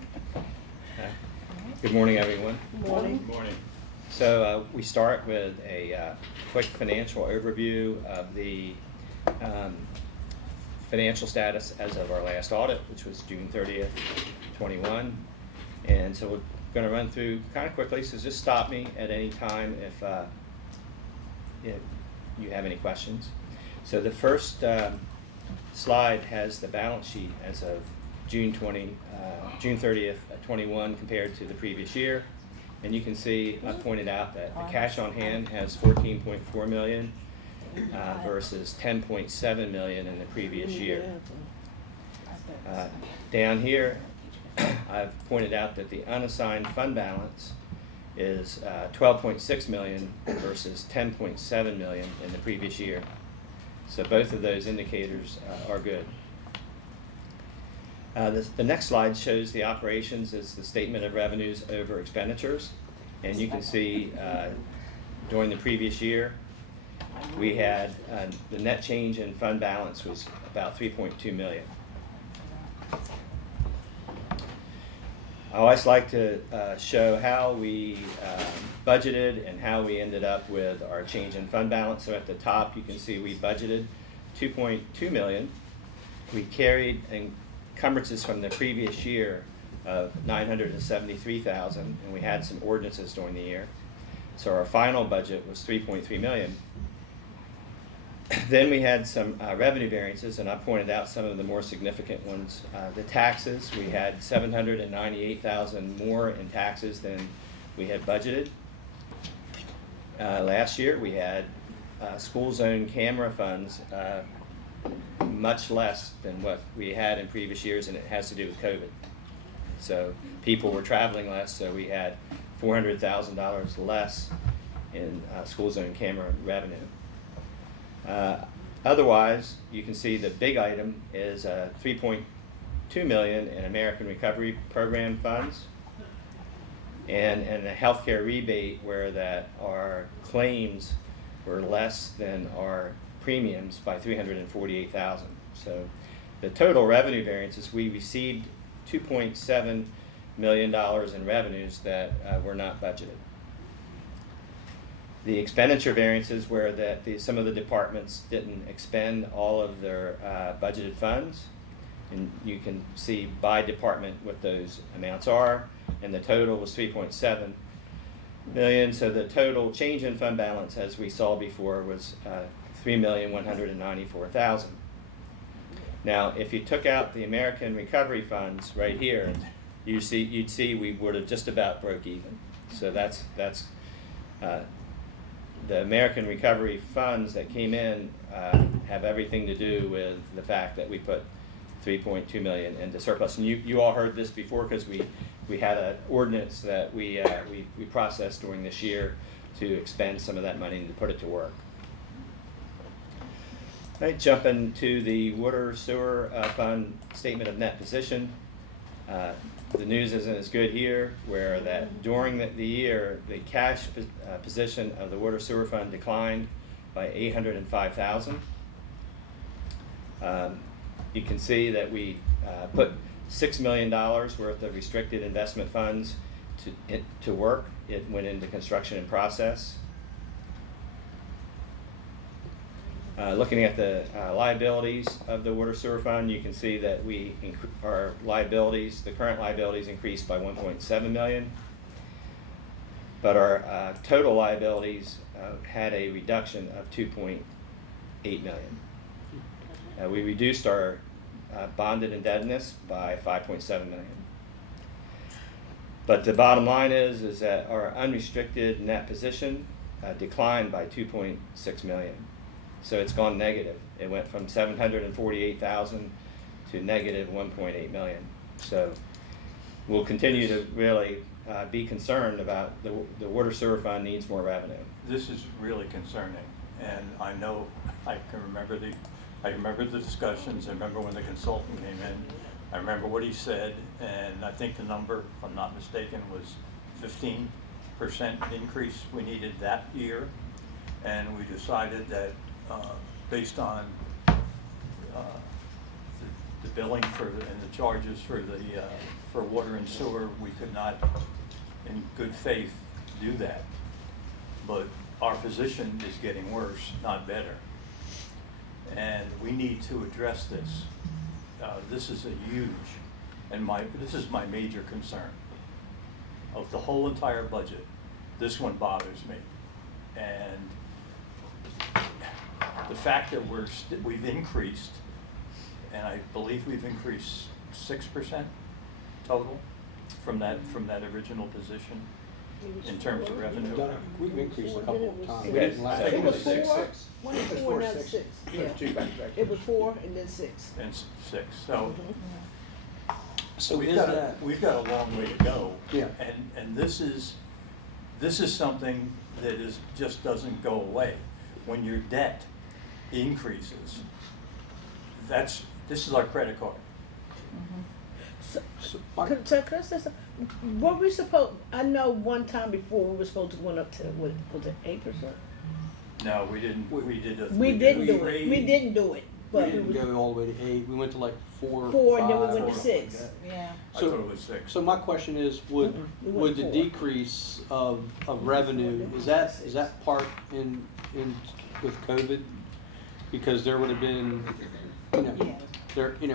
Good morning, everyone. Morning. Good morning. So we start with a quick financial overview of the financial status as of our last audit, which was June 30th, 21. And so we're going to run through kind of quickly, so just stop me at any time if you have any questions. So the first slide has the balance sheet as of June 30th, 21 compared to the previous year. And you can see I pointed out that the cash on hand has $14.4 million versus $10.7 million in the previous year. Down here, I've pointed out that the unassigned fund balance is $12.6 million versus $10.7 million in the previous year. So both of those indicators are good. The next slide shows the operations as the statement of revenues over expenditures. And you can see during the previous year, we had the net change in fund balance was about $3.2 million. I always like to show how we budgeted and how we ended up with our change in fund balance. So at the top, you can see we budgeted $2.2 million. We carried encumbrances from the previous year of $973,000, and we had some ordinances during the year. So our final budget was $3.3 million. Then we had some revenue variances, and I pointed out some of the more significant ones. The taxes, we had $798,000 more in taxes than we had budgeted. Last year, we had school zone camera funds much less than what we had in previous years, and it has to do with COVID. So people were traveling less, so we had $400,000 less in school zone camera revenue. Otherwise, you can see the big item is $3.2 million in American Recovery Program funds, and a healthcare rebate where that our claims were less than our premiums by $348,000. So the total revenue variances, we received $2.7 million in revenues that were not budgeted. The expenditure variances were that some of the departments didn't expend all of their budgeted funds, and you can see by department what those amounts are, and the total was $3.7 million. So the total change in fund balance, as we saw before, was $3,194,000. Now, if you took out the American Recovery Funds right here, you'd see we would have just about broke even. So that's the American Recovery Funds that came in have everything to do with the fact that we put 3.2 million into surplus. And you all heard this before because we had an ordinance that we processed during this year to expend some of that money and to put it to work. All right, jumping to the water sewer fund statement of net position. The news isn't as good here, where that during the year, the cash position of the water sewer fund declined by $805,000. You can see that we put $6 million worth of restricted investment funds to work. It went into construction and process. Looking at the liabilities of the water sewer fund, you can see that our liabilities, the current liabilities, increased by 1.7 million, but our total liabilities had a reduction of 2.8 million. We reduced our bonded indebtedness by 5.7 million. But the bottom line is that our unrestricted net position declined by 2.6 million. So it's gone negative. It went from 748,000 to negative 1.8 million. So we'll continue to really be concerned about the water sewer fund needs more revenue. This is really concerning, and I know I can remember the discussions. I remember when the consultant came in. I remember what he said, and I think the number, if I'm not mistaken, was 15% increase we needed that year, and we decided that based on the billing and the charges for water and sewer, we could not, in good faith, do that. But our position is getting worse, not better, and we need to address this. This is a huge, this is my major concern of the whole entire budget. This one bothers me, and the fact that we've increased, and I believe we've increased 6% total from that original position in terms of revenue. We've increased a couple of times. Okay. It was Six. 4, 1 and 4, now it's 6. Yeah. It was 4 and then 6. And 6, so. So we've got a long way to go. Yeah. And this is something that just doesn't go away. When your debt increases, this is our credit card. So could I say something? What we supposed? I know one time before we were supposed to went up to what was it 8%? No, we didn't. We didn't do it. We didn't do it. We But didn't go all the way to 8. We went to like 4, 4 and then we 5. went to 6. Yeah. I thought it was 6. So my question is, would We would went the 4. decrease of revenue, is that part in with COVID? Because there would have been,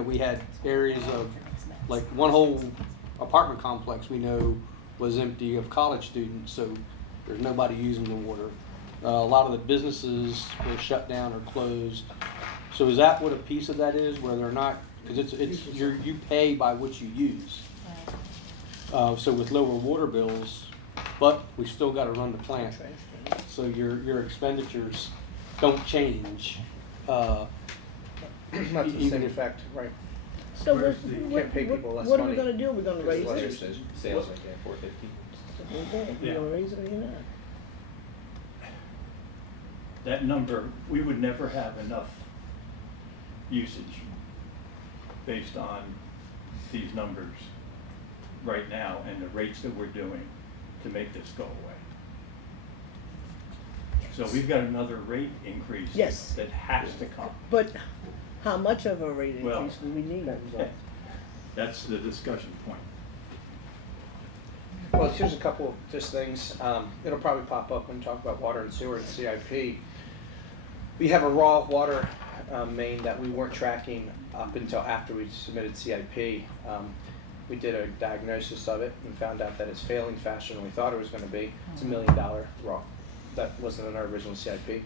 we had areas of, like, one whole apartment complex we know was empty of college students, so there's nobody using the water. A lot of the businesses were shut down or closed. So is that what a piece of that is, where they're not, because you pay by what you use. So with lower water bills, but we still got to run the plant. So your expenditures don't change. Not to the Even same if- effect, right? So Where's can't pay people less what are we money. gonna do? We're gonna raise What it. it says, sales like that, 450. We're Yeah. gonna raise it or not? That number, we would never have enough usage based on these numbers right now and the rates that we're doing to make this go away. So we've got another rate increase Yes. that has to come. But how much of a rate Well, increase do we need? That's the discussion point. Well, here's a couple of just things. It'll probably pop up when we talk about water and sewer and CIP. We have a raw water main that we weren't tracking up until after we submitted CIP. We did a diagnosis of it and found out that it's failing faster than we thought it was going to be. It's $1 million raw. That wasn't in our original CIP.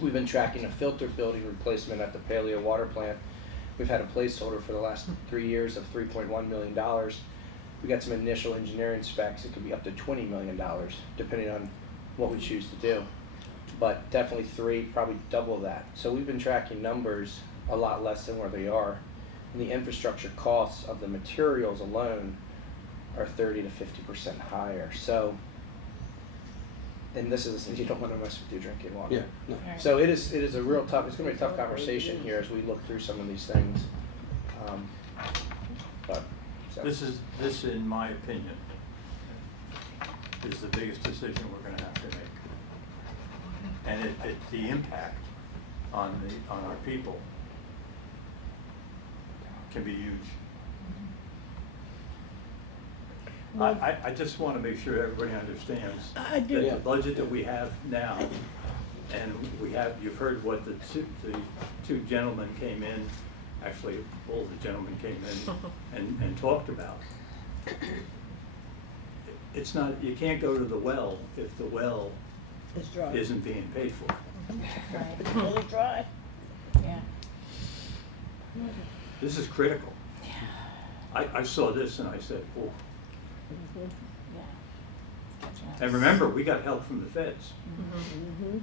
We've been tracking a filter building replacement at the Paleo water plant. We've had a placeholder for the last 3 years of $3.1 million. We got some initial engineering specs. It could be up to $20 million, depending on what we choose to do. But definitely 3, probably double that. So we've been tracking numbers a lot less than where they are. And the infrastructure costs of the materials alone are 30 to 50% higher. So, and this is, you don't want to mess with your drinking water. Yeah, no. So it is a real tough, it's gonna be a tough conversation here as we look through some of these things. But, so. This, in my opinion, is the biggest decision we're gonna have to make. And the impact on our people can be huge. I just wanna make sure everybody understands I do. that the budget that we have now, and you've heard what the two gentlemen came in, actually, all the gentlemen came in and talked about. It's not, you can't go to the well if the well It's dry. isn't being paid for. It's really dry. Yeah. This is critical. I saw this and I said, oh. Yeah. And remember, we got help from the feds. Mm-hmm.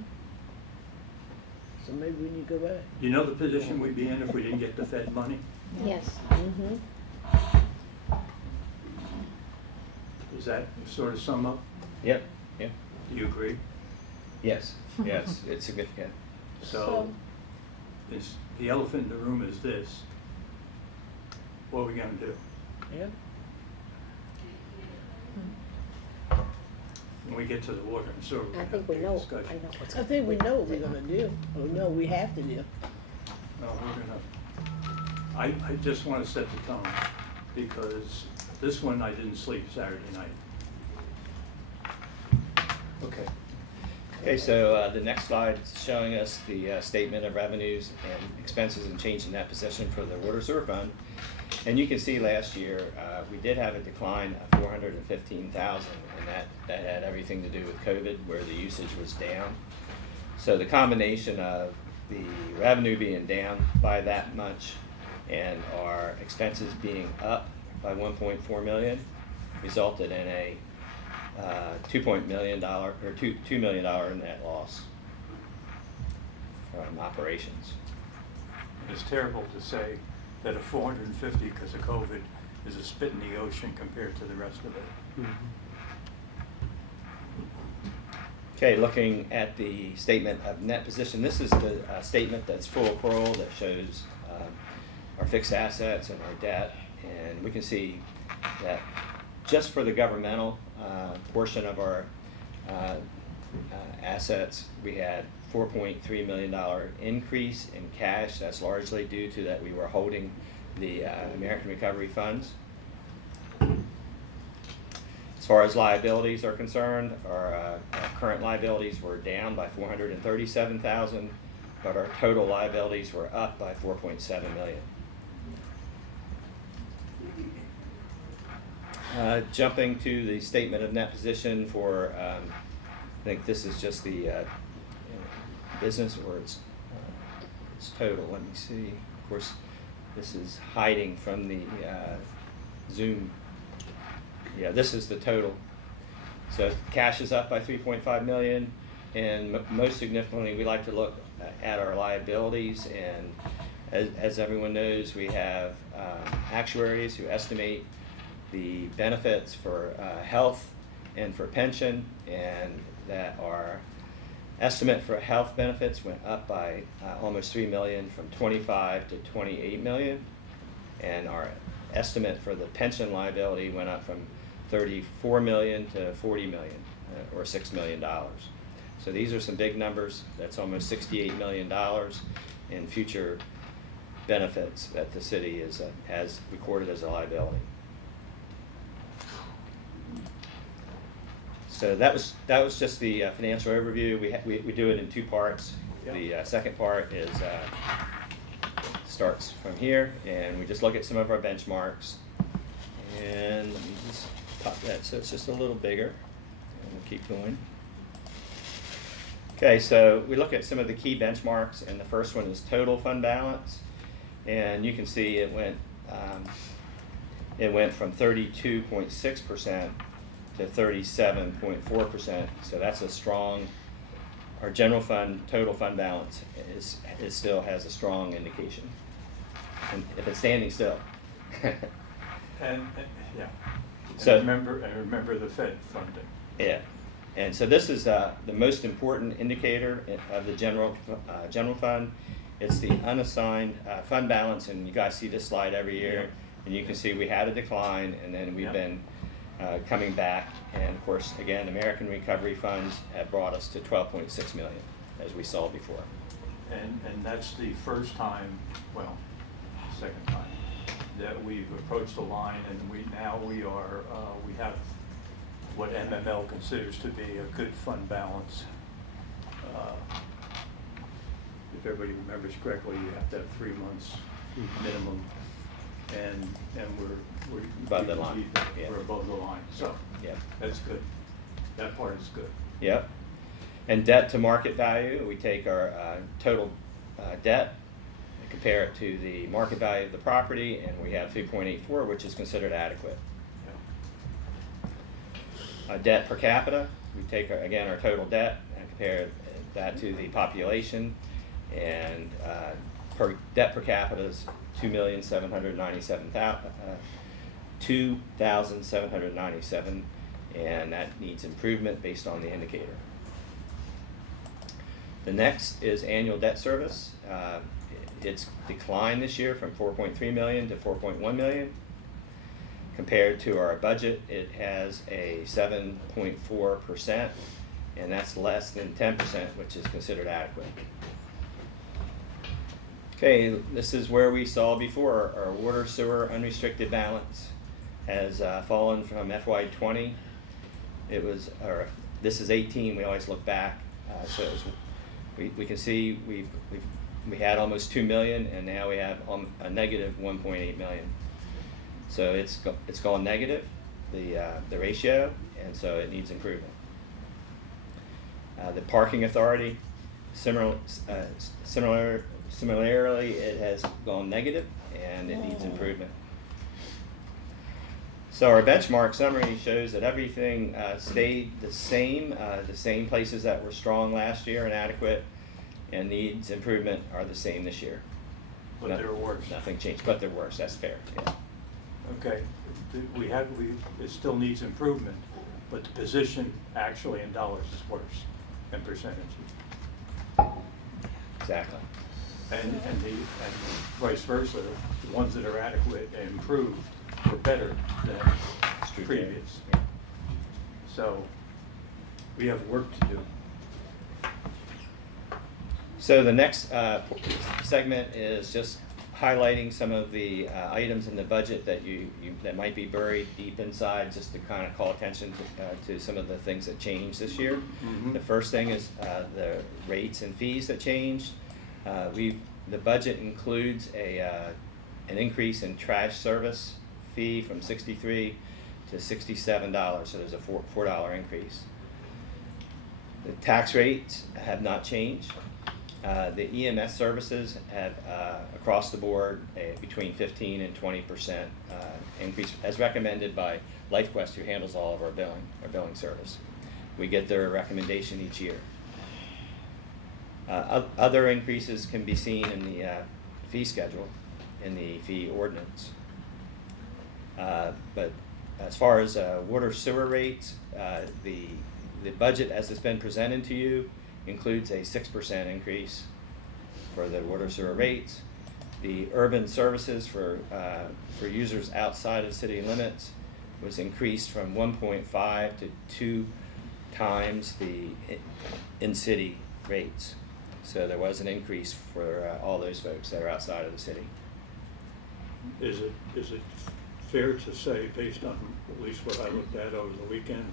So maybe we need to go back. You know the position we'd be in if we didn't get the Fed money? Yes. Mm-hmm. Does that sort of sum up? Yep, yep, Do you agree? yes, yes, it's significant. So, the elephant in the room is this. What are we gonna do? Yeah. When we get to the water and sewer, we're I gonna have think a we big know, discussion. I think we know what we're gonna do. We know we have to do. No, we're gonna, I just wanna set the tone, because this one, I didn't sleep Saturday night. Okay. Okay, so the next slide is showing us the statement of revenues and expenses and change in that position for the water sewer fund. And you can see last year, we did have a decline of 415,000, and that had everything to do with COVID, where the usage was down. So the combination of the revenue being down by that much and our expenses being up by 1.4 million resulted in a $2 million net loss from operations. It's terrible to say that a 450 because of COVID is a spit in the ocean compared to the rest of it. Okay, looking at the statement of net position, this is the statement that's full accrual that shows our fixed assets and our debt, and we can see that just for the governmental portion of our assets, we had $4.3 million increase in cash. That's largely due to that we were holding the American Recovery funds. As far as liabilities are concerned, our current liabilities were down by $437,000, but our total liabilities were up by $4.7 million. Jumping to the statement of net position for, I think this is just the business, or it's total. Let me see. Of course, this is hiding from the Zoom. Yeah, this is the total. So cash is up by 3.5 million, and most significantly, we like to look at our liabilities. And as everyone knows, we have actuaries who estimate the benefits for health and for pension, and that our estimate for health benefits went up by almost 3 million, from 25 to 28 million, and our estimate for the pension liability went up from 34 million to 40 million, or $6 million. So these are some big numbers. That's almost $68 million in future benefits that the city has recorded as a liability. So that was just the financial overview. We do it in two parts. The second part is starts from here, and we just look at some of our benchmarks. And let me just pop that so it's just a little bigger, and we'll keep going. Okay, so we look at some of the key benchmarks, and the first one is total fund balance, and you can see it went from 32.6% to 37.4%. So that's a strong. Our general fund total fund balance is still has a strong indication. and if it's standing still. And, yeah. So- And remember the Fed funding. Yeah, and so this is the most important indicator of the general fund. It's the unassigned fund balance, and you guys see this slide every year, and you can see we had a decline, and then we've been coming back, and of course, again, American Recovery Funds have brought us to 12.6 million, as we saw before. And that's the first time, well, second time, that we've approached the line, and we have what MML considers to be a good fund balance. If everybody remembers correctly, you have to have 3 months minimum, and we're Above the line, yeah. We're above the line, so Yeah. that's good. That part is good. Yep. And debt to market value, we take our total debt and compare it to the market value of the property, and we have 3.84, which is considered adequate. Debt per capita, we take again our total debt and compare that to the population, and debt per capita is 2,797, and that needs improvement based on the indicator. The next is annual debt service. It's declined this year from 4.3 million to 4.1 million. Compared to our budget, it has a 7.4%, and that's less than 10%, which is considered adequate. Okay, this is where we saw before. Our water sewer unrestricted balance has fallen from FY20. It was, or this is 18. We always look back, so it was, we can see we had almost 2 million, and now we have a negative 1.8 million. So it's gone negative, the ratio, and so it needs improvement. The parking authority, similarly, it has gone negative, and it needs improvement. So our benchmark summary shows that everything stayed the same places that were strong last year and adequate, and needs improvement are the same this year. But they're worse. Nothing changed, but they're worse. That's fair. Yeah. Okay, it still needs improvement, but the position actually in dollars is worse than percentage. Exactly. And vice versa, the ones that are adequate and improved are better than previous. Yeah. So we have work to do. So the next segment is just highlighting some of the items in the budget that that might be buried deep inside, just to kind of call attention to some of the things that changed this year. Mm-hmm. The first thing is the rates and fees that changed. The budget includes an increase in trash service fee from $63 to $67, so there's a $4 increase. The tax rates have not changed. The EMS services have, across the board, between 15 and 20% increase, as recommended by LifeQuest, who handles all of our billing service. We get their recommendation each year. Other increases can be seen in the fee schedule, in the fee ordinance. But as far as water sewer rates, the budget as it's been presented to you includes a 6% increase for the water sewer rates. The urban services for users outside of city limits was increased from 1.5 to 2 times the in-city rates. So there was an increase for all those folks that are outside of the city. Is it fair to say, based on at least what I looked at over the weekend,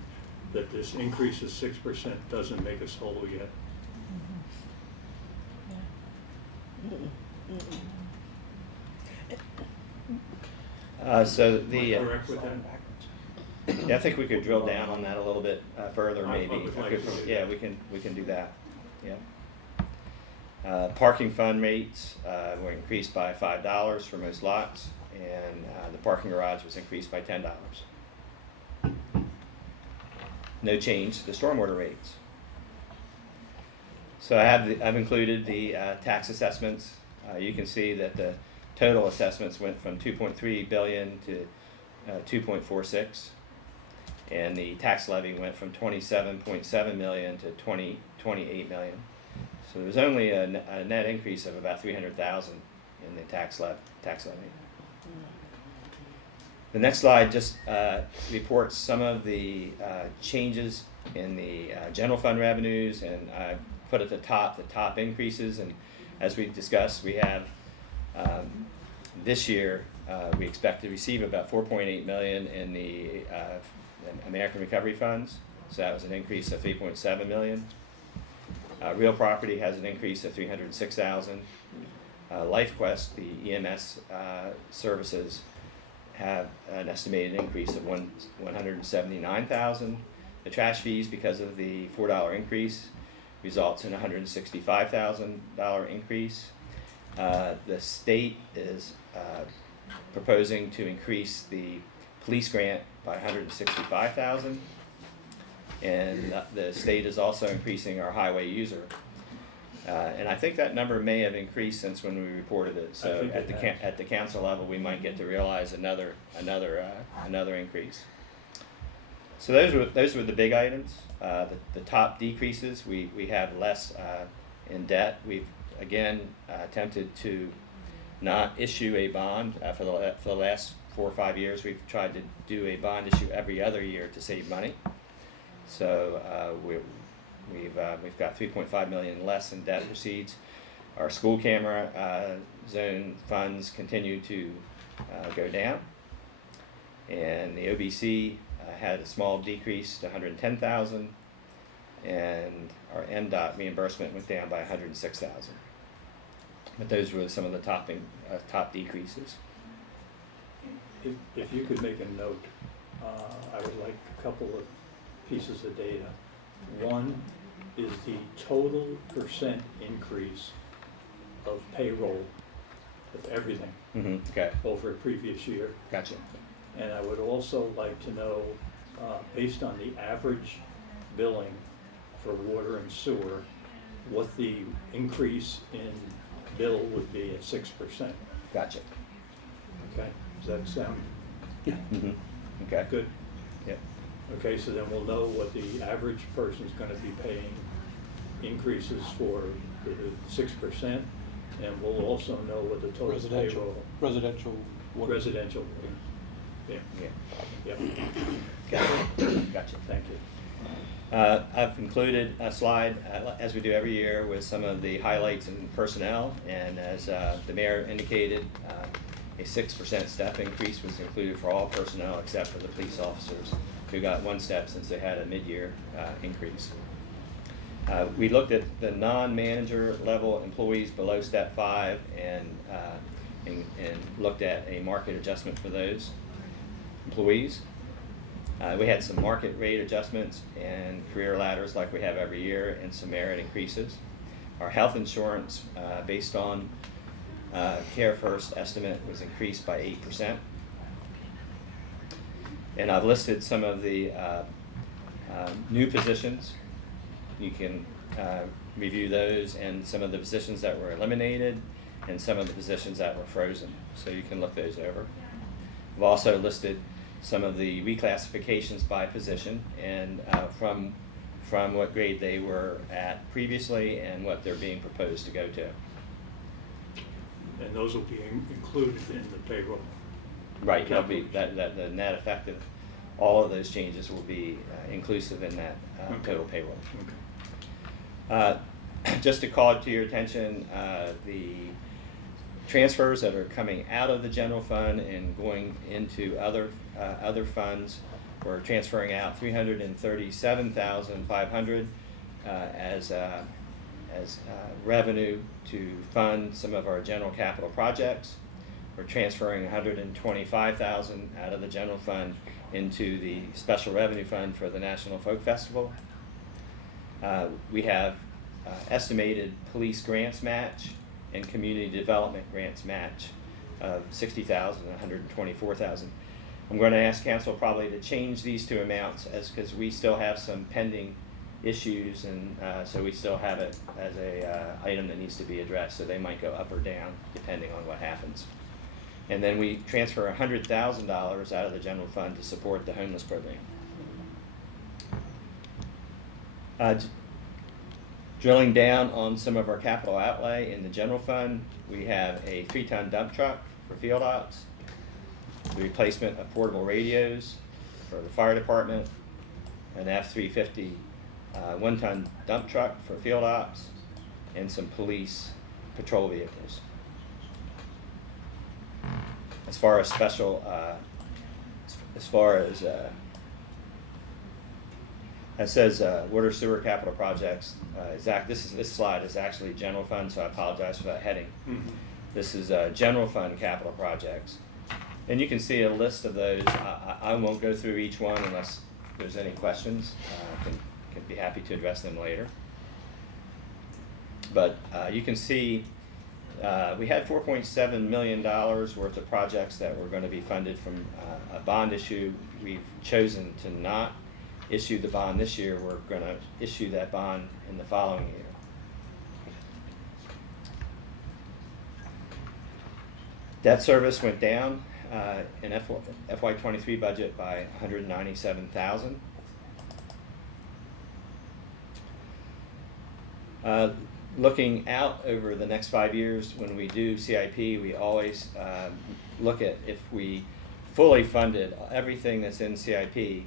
that this increase of 6% doesn't make us whole yet? So Am I correct with that? yeah, I think we could drill down on that a little bit further, I maybe. would like to do Yeah, that. we can do that. Yeah. Parking fund rates were increased by $5 for most lots, and the parking garage was increased by $10. No change to the stormwater rates. So I've included the tax assessments. You can see that the Total assessments went from 2.3 billion to 2.46, and the tax levy went from 27.7 million to 28 million. So there was only a net increase of about 300,000 in the tax levy. The next slide just reports some of the changes in the general fund revenues, and I put at the top increases. And as we discussed, we have this year we expect to receive about 4.8 million in the American Recovery Funds. So that was an increase of 3.7 million. Real property has an increase of 306,000. LifeQuest, the EMS services, have an estimated increase of 179,000. The trash fees, because of the $4 increase, results in a $165,000 increase. The state is proposing to increase the police grant by 165,000, and the state is also increasing our highway user. And I think that number may have increased since when we reported it. So at the council level, we might get to realize another increase. So those were the big items. The top decreases, we have less in debt. We've again attempted to not issue a bond for the last 4 or 5 years. We've tried to do a bond issue every other year to save money. So we've got 3.5 million less in debt receipts. Our school camera zone funds continue to go down, and the OBC had a small decrease to 110,000, and our MDOT reimbursement went down by 106,000. But those were some of the top decreases. If you could make a note, I would like a couple of pieces of data. One is the total percent increase of payroll of everything Okay. over a previous year. Gotcha. And I would also like to know, based on the average billing for water and sewer, what the increase in bill would be at 6%. Gotcha. Okay, does that sound Okay. good? Yep. Okay, so then we'll know what the average person's gonna be paying increases for the 6%, and we'll also know what the total payroll. Residential. Residential, yeah, Yeah. yep, Gotcha. thank you. I've included a slide, as we do every year, with some of the highlights in personnel, and as the mayor indicated, a 6% step increase was included for all personnel except for the police officers, who got 1 step since they had a mid-year increase. We looked at the non-manager level employees below step 5 and looked at a market adjustment for those employees. We had some market rate adjustments and career ladders like we have every year, and some merit increases. Our health insurance, based on Care First estimate, was increased by 8%. And I've listed some of the new positions. You can review those, and some of the positions that were eliminated and some of the positions that were frozen. So you can look those over. We've also listed some of the reclassifications by position, and from what grade they were at previously and what they're being proposed to go to. And those will be included in the payroll. Right, that'll be, that the net effect of all of those changes will be inclusive in that total payroll. Okay. Just to call to your attention, the transfers that are coming out of the general fund and going into other funds, we're transferring out 337,500 as revenue to fund some of our general capital projects. We're transferring 125,000 out of the general fund into the special revenue fund for the National Folk Festival. We have estimated police grants match and community development grants match of 60,000 and 124,000. I'm going to ask council probably to change these two amounts, because we still have some pending issues, and so we still have it as a item that needs to be addressed. So they might go up or down depending on what happens. And then we transfer $100,000 out of the general fund to support the homeless program. Drilling down on some of our capital outlay in the general fund, we have a 3-ton dump truck for field ops, the replacement of portable radios for the fire department, an F-350 1-ton dump truck for field ops, and some police patrol vehicles. As far as special, it says water sewer capital projects. This slide is actually general fund, so I apologize for that heading. Mm-hmm. This is general fund capital projects, and you can see a list of those. I won't go through each one unless there's any questions. Can be happy to address them later. But you can see we had $4.7 million worth of projects that were going to be funded from a bond issue. We've chosen to not issue the bond this year. We're going to issue that bond in the following year. Debt service went down in FY23 budget by $197,000. Looking out over the next 5 years, when we do CIP, we always look at if we fully funded everything that's in CIP,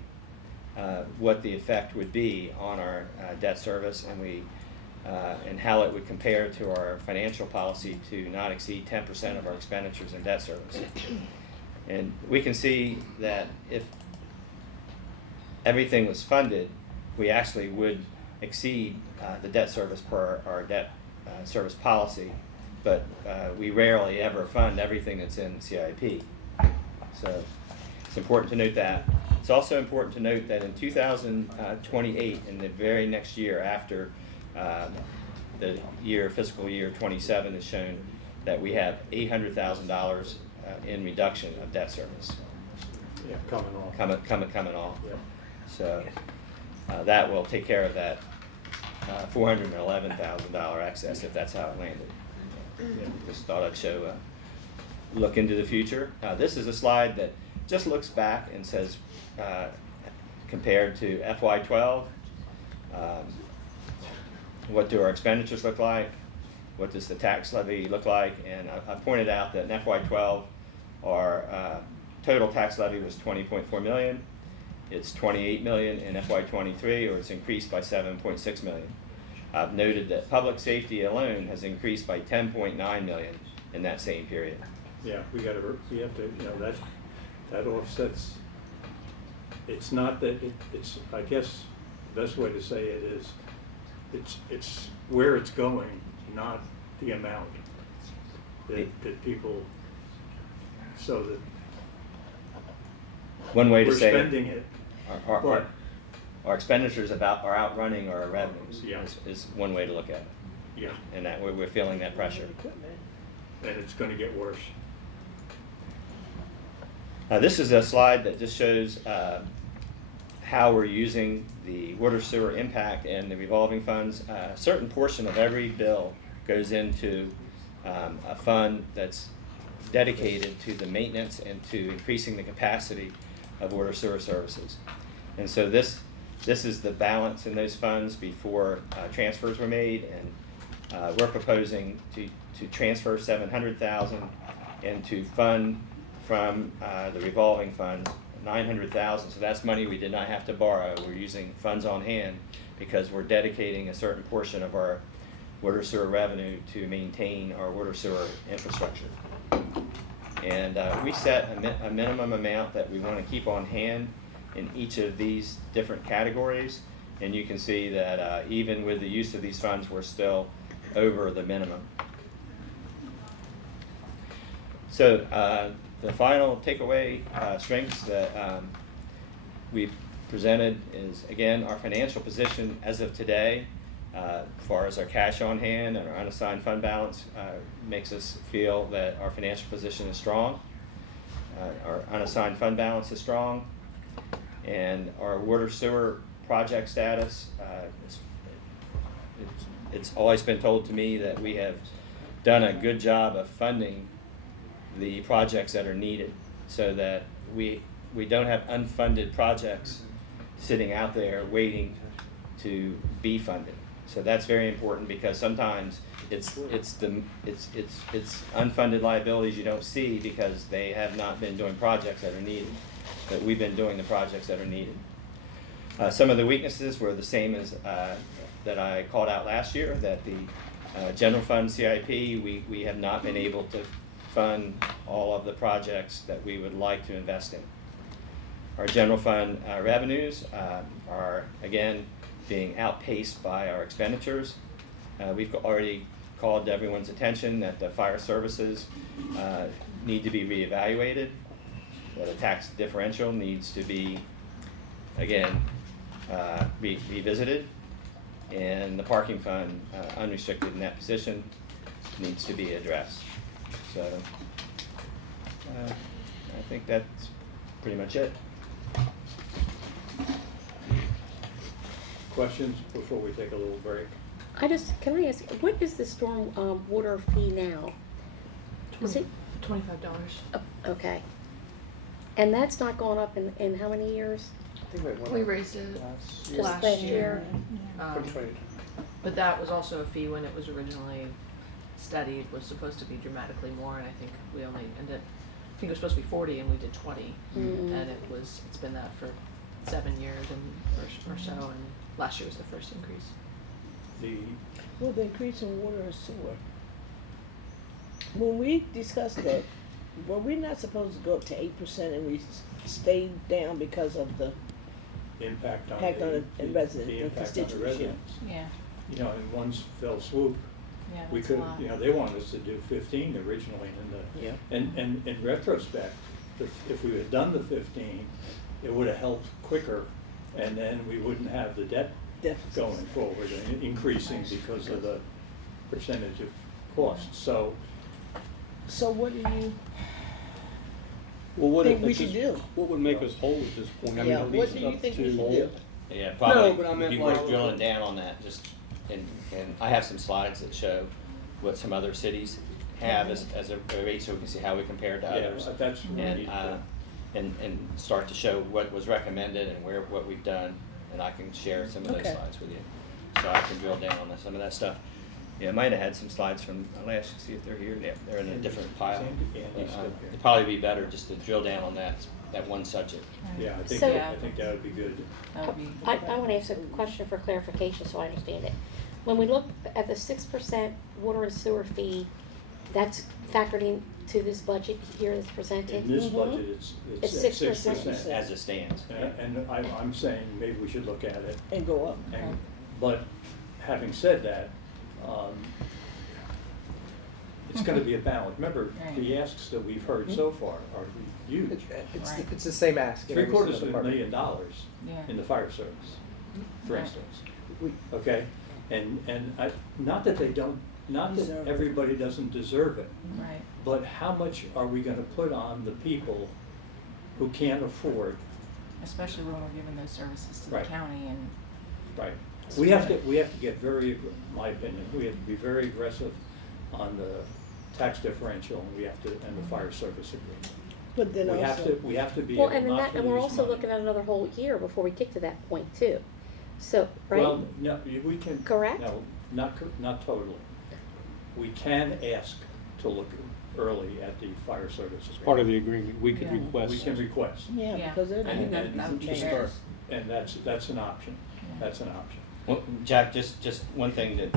what the effect would be on our debt service, and how it would compare to our financial policy to not exceed 10% of our expenditures in debt service. And we can see that if everything was funded, we actually would exceed the debt service per our debt service policy, but we rarely ever fund everything that's in CIP. So it's important to note that. It's also important to note that in 2028, in the very next year after the fiscal year 27 is shown, that we have $800,000 in reduction of debt service. Yeah, coming off. Coming off. Yeah. So that will take care of that $411,000 excess, if that's how it landed. Yeah, just thought I'd show look into the future. This is a slide that just looks back and says, compared to FY12, what do our expenditures look like? What does the tax levy look like? And I pointed out that in FY12, our total tax levy was $20.4 million. It's $28 million in FY23, or it's increased by $7.6 million. I've noted that public safety alone has increased by $10.9 million in that same period. Yeah, we have to, that offsets. It's not that it's. I guess the best way to say it is, it's where it's going, not the amount that people. So that one way to we're say spending it. Our expenditures are outrunning our revenues. Yeah. is one way to look at it. Yeah. And that we're feeling that pressure. And it's going to get worse. This is a slide that just shows how we're using the water sewer impact and the revolving funds. A certain portion of every bill goes into a fund that's dedicated to the maintenance and to increasing the capacity of water sewer services. And so this is the balance in those funds before transfers were made, and we're proposing to transfer $700,000 and to fund from the revolving fund $900,000. So that's money we did not have to borrow. We're using funds on hand because we're dedicating a certain portion of our water sewer revenue to maintain our water sewer infrastructure. And we set a minimum amount that we want to keep on hand in each of these different categories, and you can see that even with the use of these funds, we're still over the minimum. So the final takeaway strengths that we've presented is, again, our financial position as of today, as far as our cash on hand and our unassigned fund balance, makes us feel that our financial position is strong. Our unassigned fund balance is strong, and our water sewer project status, it's always been told to me that we have done a good job of funding the projects that are needed, so that we don't have unfunded projects sitting out there waiting to be funded. So that's very important, because sometimes it's unfunded liabilities you don't see because they have not been doing projects that are needed. But we've been doing the projects that are needed. Some of the weaknesses were the same as that I called out last year, that the general fund CIP, we have not been able to fund all of the projects that we would like to invest in. Our general fund revenues are, again, being outpaced by our expenditures. We've already called everyone's attention that the fire services need to be reevaluated, that a tax differential needs to be, again, revisited, and the parking fund unrestricted net position needs to be addressed. So I think that's pretty much it. Questions before we take a little break? Can I ask, what is the storm water fee now? Is it? $25. Okay. And that's not gone up in how many years? I think went We up raised it Just last last year. year. 2020. But that was also a fee when it was originally studied, was supposed to be dramatically more, and I think we only ended, I think it was supposed to be 40 and we did 20. Mhm. And it's been that for 7 years or so, and last year was the first increase. Well, the increase in water and sewer. When we discussed that, were we not supposed to go up to 8% and we stayed down because of the Impact on impact on the the resident the and impact on the constituents? residents. Yeah. You know, in one fell swoop, Yeah, we that's a could, lot. you know, they wanted us to do 15 originally, Yeah. and in retrospect, if we had done the 15, it would have helped quicker, and then we wouldn't have the debt Deficits. going forward and increasing because of the percentage of costs. So So what do you Well, what think if we it's should just- do? What would make us whole at this point? I mean, Yeah, are what these do you up think we to- should do? Yeah, probably No, but I it'd meant be like- worth drilling down on that, and I have some slides that show what some other cities have as a rate, so we can see how we compare to yeah, others. that's really And start to show what was recommended and what we've done, and I can share some of those Okay. slides with you. So I can drill down on some of that stuff. Yeah, I might have had some slides from last, see if they're here, yeah, they're in a different pile. It'd probably be better just to drill down on that one subject. Yeah, I think So- that would be good. I want to ask a question for clarification so I understand it. When we look at the 6% water and sewer fee, that's factored into this budget here that's presented? In this Mhm. budget, It's it's 6%. 6%. As it stands. And I'm saying maybe we should look at it. And go up? But having said that, it's gonna be a balance. Remember, the asks that we've heard so far are huge. It's the same ask. in every $750 single department. million in the fire service, for Right. instance. We- Okay? And not that they don't, not that Deserve it. everybody doesn't deserve it, Right. but how much are we gonna put on the people who can't afford? Especially when we're giving those services to the Right. county and. Right. We have to get very, my opinion, we have to be very aggressive on the tax differential, and we have to, and the fire service agreement. But then We have to be able Well, not and to then lose and we're also money. looking at another whole year before we get to that point too. So, right? Well, no, we can. Correct? No, not totally. We can ask to look early at the fire service agreement. Part of the agreement, we could Yeah. request. We can request, Yeah, Yeah. because it I think ain't that gonna would be be changed. fair. and that's an option, Yeah. that's an option. Well, Jack, just one thing that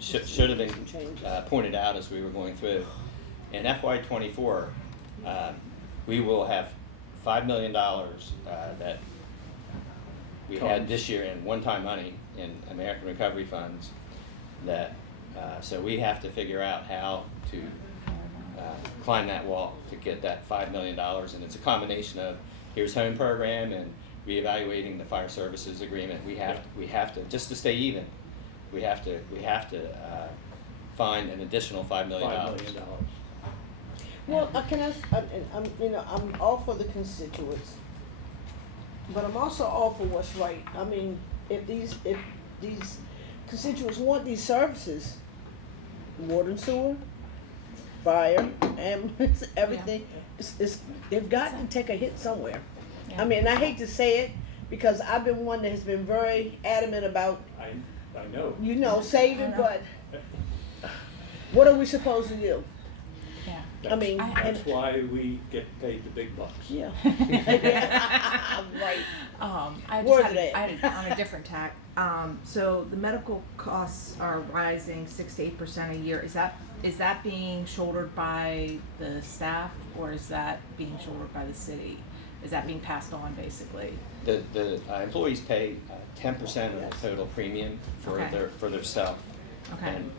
should have been Changes. pointed out as we were going through. In FY24, we will have $5 million that we had this year in one-time money in American Recovery Funds that, so we have to figure out how to climb that wall to get that $5 million. And it's a combination of here's home program and reevaluating the fire services agreement. We have to, just to stay even, we have to find an additional $5 million. $5 million. Well, I'm all for the constituents, but I'm also all for what's right. I mean, if these constituents want these services, water and sewer, fire, ambulance, everything. They've got to take a hit somewhere. I mean, I hate to say it because I've been one that has been very adamant about, I know. you know, saving, but what are we supposed to do? Yeah. I mean, That's why we get paid the big bucks. yeah. Yeah. Right. I Word just of it. had on a different tack. So the medical costs are rising 6 to 8% a year. Is that being shouldered by the staff, or is that being shouldered by the city? Is that being passed on basically? The employees pay 10% of the total premium for Okay. their stuff. Okay. And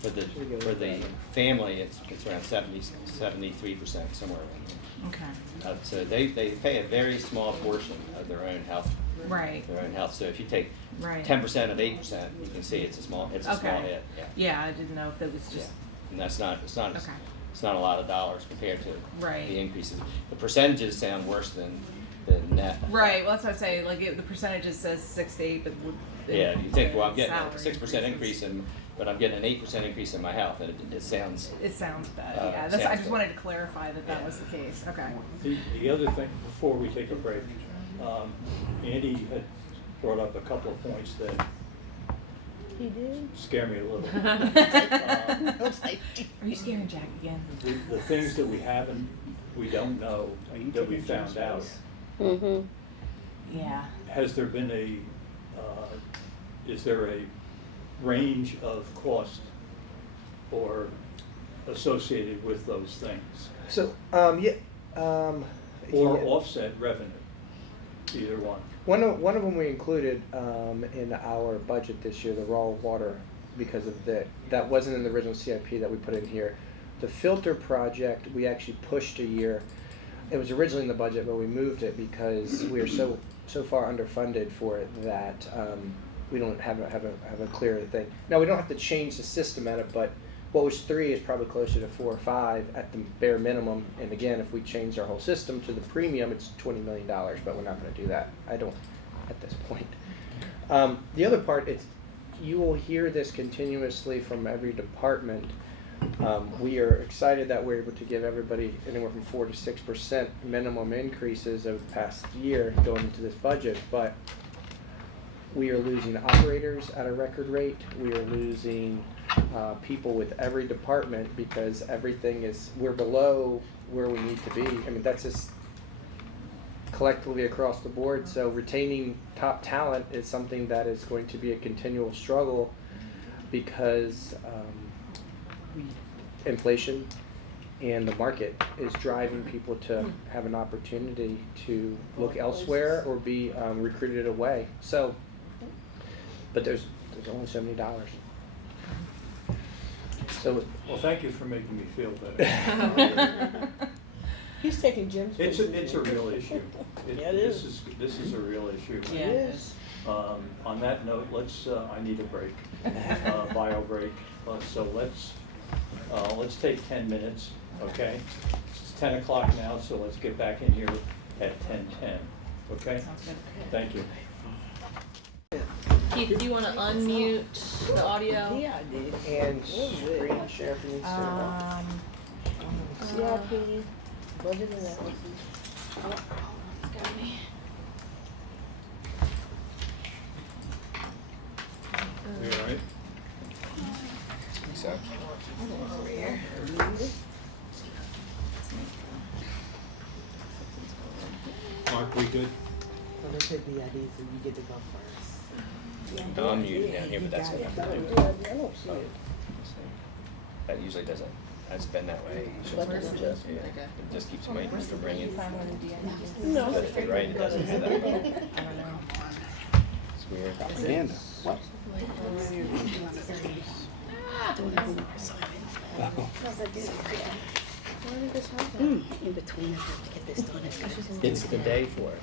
for the family, it's around 73%, somewhere around Okay. there. So they pay a very small portion of their own health. Right. Their own health. So if you take Right. 10% of 8%, you can see it's a small hit. Yeah. Yeah, I didn't know if it was just. Yeah. And it's not Okay. it's not a lot of dollars compared to Right. the increases. The percentages sound worse than the net. Right. Well, that's what I say. Like the percentages says 6 to 8, but Yeah, you think, well, I'm getting a salary 6% increase but I'm getting an 8% increase in my health, and it sounds. It sounds bad. Uh, Yeah. I sounds just bad. wanted to clarify that was the case. Okay. The other thing, before we take a break, Andy had brought up a couple of points that He did? scare me a little. Are you scaring Jack again? The things that we don't know, that we found out. Mm-hmm. Yeah. Has there been is there a range of cost or associated with those things? So, Or offset revenue, either one. One of them we included in our budget this year, the raw water, because of that wasn't in the original CIP that we put in here. The filter project we actually pushed a year. It was originally in the budget, but we moved it because we are so far underfunded for it that we don't have a clear thing. Now we don't have to change the system at it, but what was 3 is probably closer to 4 or 5 at the bare minimum. And again, if we change our whole system to the premium, it's $20 million, but we're not going to do that. I don't at this point. The other part, you will hear this continuously from every department. We are excited that we're able to give everybody anywhere from 4 to 6% minimum increases over the past year going into this budget, but we are losing operators at a record rate. We are losing people with every department because we're below where we need to be. I mean, that's just collectively across the board. So retaining top talent is something that is going to be a continual struggle because inflation and the market is driving people to have an opportunity to look elsewhere or be recruited away. So, but there's only so many dollars. So, Well, thank you for making me feel better. He's taking Jim's. It's a real issue. Yeah, it is. This is a real issue. Yeah. It is. On that note, I need a break, bio break. So let's take 10 minutes, okay? It's 10 o'clock now, so let's get back in here at 10:10, okay? Sounds good. Thank you. Keith, do you want to unmute the audio? Yeah, I did. and screen share if you need to. CIP, budget analysis. You all right? So. Mark, we good? I'm gonna take the ID so you get to go first. No, I'm muted down here, but that's okay. I don't see it. That usually doesn't. It's been that way. Budget Yeah, adjustment. it just keeps waiting for bringing. No. But if you're right, it doesn't do that. I don't know. It's weird. Propaganda. What? In between, I have to get this done. It's the day for it.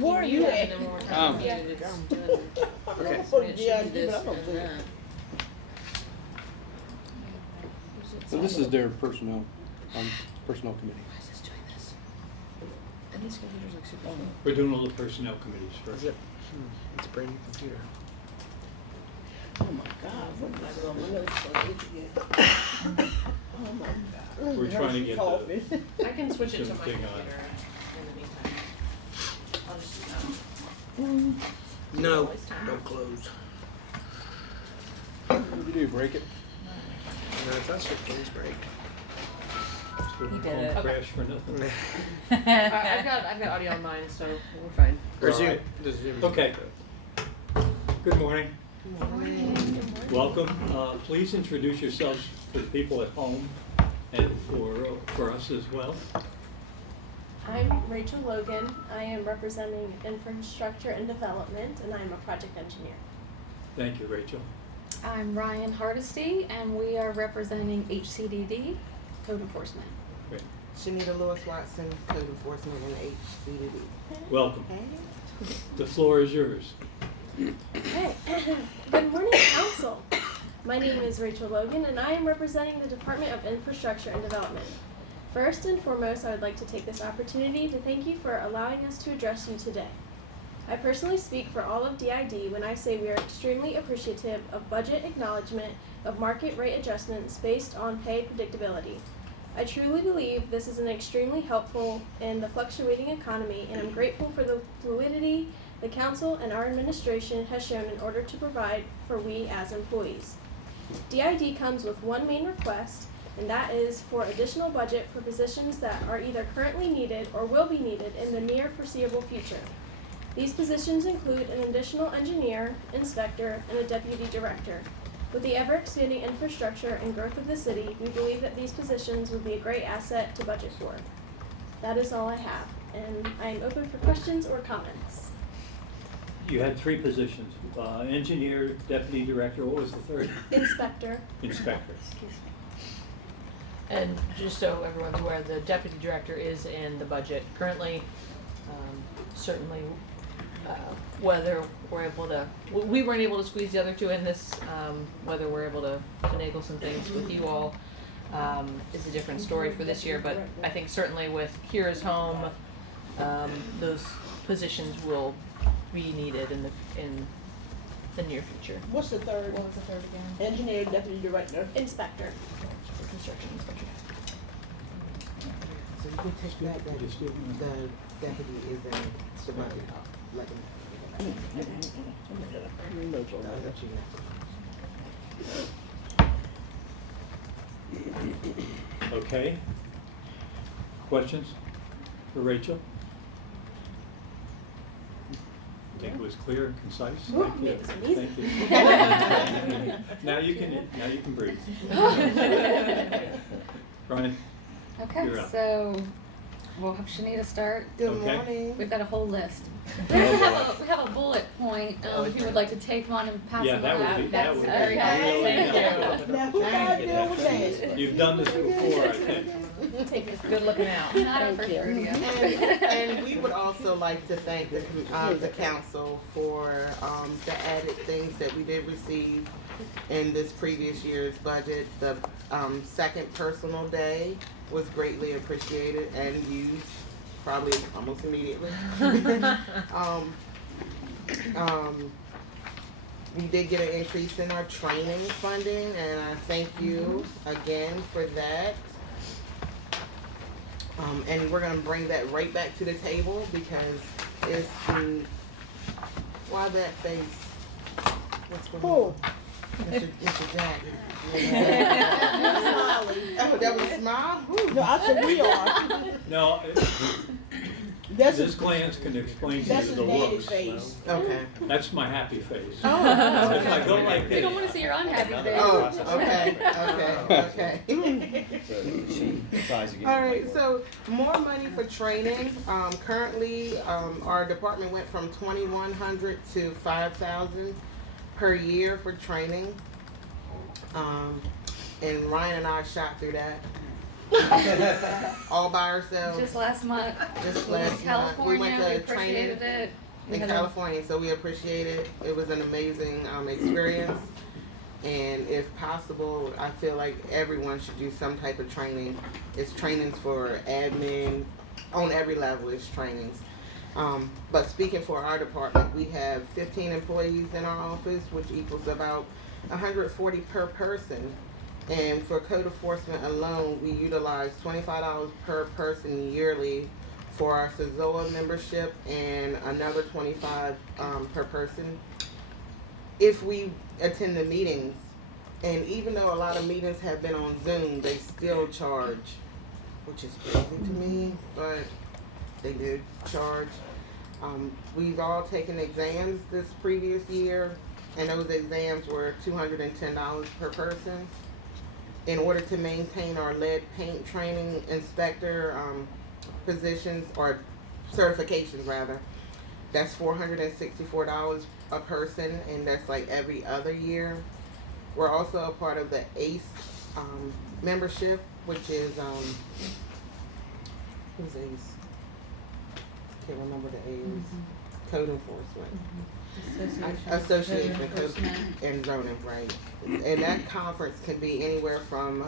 Where are you at? Okay. So this is their personnel committee. We're doing all the personnel committees first. It's a brand new computer. Oh my God, what did I do on my notes so I didn't forget? Oh my God. We're trying to get the, I can switch it to my Something computer on. in the meantime. I'll just do that. No, don't close. What did you do, break it? No, that's your case break. He did it. crash for nothing. I've got audio on mine, so we're fine. Or All Zoom. right. The Zoom. Okay. Good morning. Welcome. Please introduce yourselves for the people at home and for us as well. I'm Rachel Logan. I am representing Infrastructure and Development, and I'm a project engineer. Thank you, Rachel. I'm Ryan Hardesty, and we are representing HCDD, Code Enforcement. Great. Shanita Lewis Watson, Code Enforcement and HCDD. Welcome. The floor is yours. Okay. Good morning, Council. My name is Rachel Logan, and I am representing the Department of Infrastructure and Development. First and foremost, I would like to take this opportunity to thank you for allowing us to address you today. I personally speak for all of DID when I say we are extremely appreciative of budget acknowledgement of market rate adjustments based on pay predictability. I truly believe this is an extremely helpful in the fluctuating economy, and I'm grateful for the fluidity the Council and our administration has shown in order to provide for we as employees. DID comes with one main request, and that is for additional budget for positions that are either currently needed or will be needed in the near foreseeable future. These positions include an additional engineer, inspector, and a deputy director. With the ever-expanding infrastructure and growth of the city, we believe that these positions would be a great asset to budget for. That is all I have, and I am open for questions or comments. You had three positions, engineer, deputy director, what was the third? Inspector. Inspector. And just so everyone's aware, the deputy director is in the budget currently. Certainly, whether we're able to, we weren't able to squeeze the other two in this, whether we're able to finagle some things with you all is a different story for this year, but I think certainly with Here is Home, those positions will be needed in the near future. What's the third? What was the third again? Engineer, deputy director. Inspector. For construction inspector. So you can take that, the deputy is in the budget. Let them. Okay. Questions for Rachel? I think it was clear and concise. Thank you. Makes it easy. Thank you. Now you can breathe. Ryan? Okay, You're up. so we'll have Shanita start. Good Okay. morning. We've got a whole list. Oh, We have a bullet point, if you would like to take one and pass Yeah, them that around. would be, that would be very helpful. really Thank helpful. Now, who got to deal with that? You've done this before, I think. Take this good looking out. Not our first rodeo. And we would also like to thank the council for the added things that we did receive in this previous year's budget. The second personal day was greatly appreciated and used probably almost immediately. We did get an increase in our training funding, and I thank you again for that. And we're gonna bring that right back to the table because it's, why that face? What's going on? Mr. Jack. Oh, that was a smile? No, I said we are. No, That's this glance can explain to you the looks. face. Okay. That's my happy face. Oh, If I go like We this. don't want to see your unhappy face. Oh, okay. She tries again. All right, so more money for training. Currently, our department went from 2,100 to 5,000 per year for training. And Ryan and I shot through that. All by ourselves. Just last month. Just last month. California, We went to appreciated training it. We in had a- California, so we appreciate it. It was an amazing experience. And if possible, I feel like everyone should do some type of training. It's trainings for admin, on every level is trainings. But speaking for our department, we have 15 employees in our office, which equals about 140 per person. And for code enforcement alone, we utilize $25 per person yearly for our SAZOA membership and another $25 per person if we attend the meetings. And even though a lot of meetings have been on Zoom, they still charge, which is crazy to me, but they do charge. We've all taken exams this previous year, and those exams were $210 per person. In order to maintain our lead paint training inspector positions, or certifications rather, that's $464 a person, and that's like every other year. We're also a part of the ACE membership, which is who's ACE? Can't remember the A's. Code enforcement. Association of Code and Zoning, right? And that conference can be anywhere from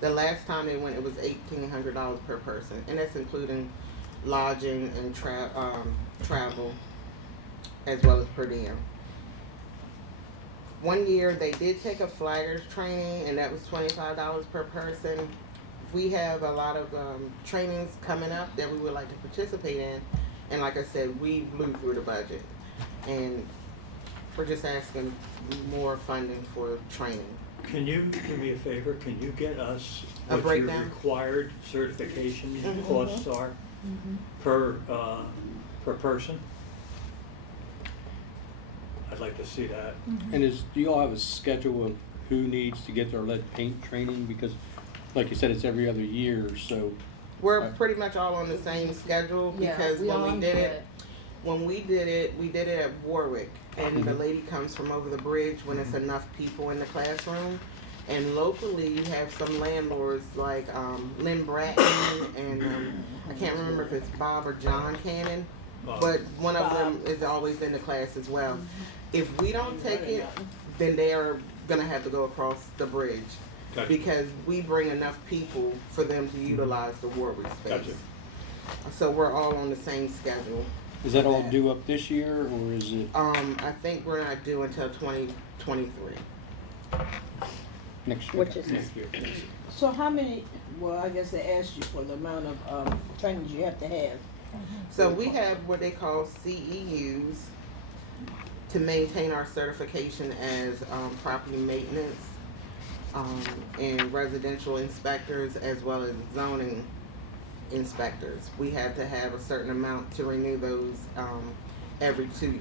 the last time they went, it was $1,800 per person, and that's including lodging and travel, as well as per diem. One year they did take a flaggers training, and that was $25 per person. We have a lot of trainings coming up that we would like to participate in, and like I said, we blew through the budget, and we're just asking more funding for training. Can you do me a favor? Can you get us A what your breakdown? required certification Mhm. costs are per person? I'd like to see that. And do you all have a schedule of who needs to get their lead paint training? Because, like you said, it's every other year, so. We're pretty much all on the same schedule, Yeah, because we when all we did it we did it at Warwick, and the lady comes from over the bridge when it's enough people in the classroom. And locally, you have some landlords like Lynn Bratton and I can't remember if it's Bob or John Cannon, but one of them is always in the class as well. If we don't take it, then they are gonna have to go across the bridge. Gotcha. Because we bring enough people for them to utilize the Warwick space. Gotcha. So we're all on the same schedule. Is that all due up this year, or is it I think we're not due until 2023. next year? Which is Next year. So how many, well, I guess they asked you for the amount of trainings you have to have. So we have what they call CEUs to maintain our certification as property maintenance and residential inspectors, as well as zoning inspectors. We have to have a certain amount to renew those every 2 years,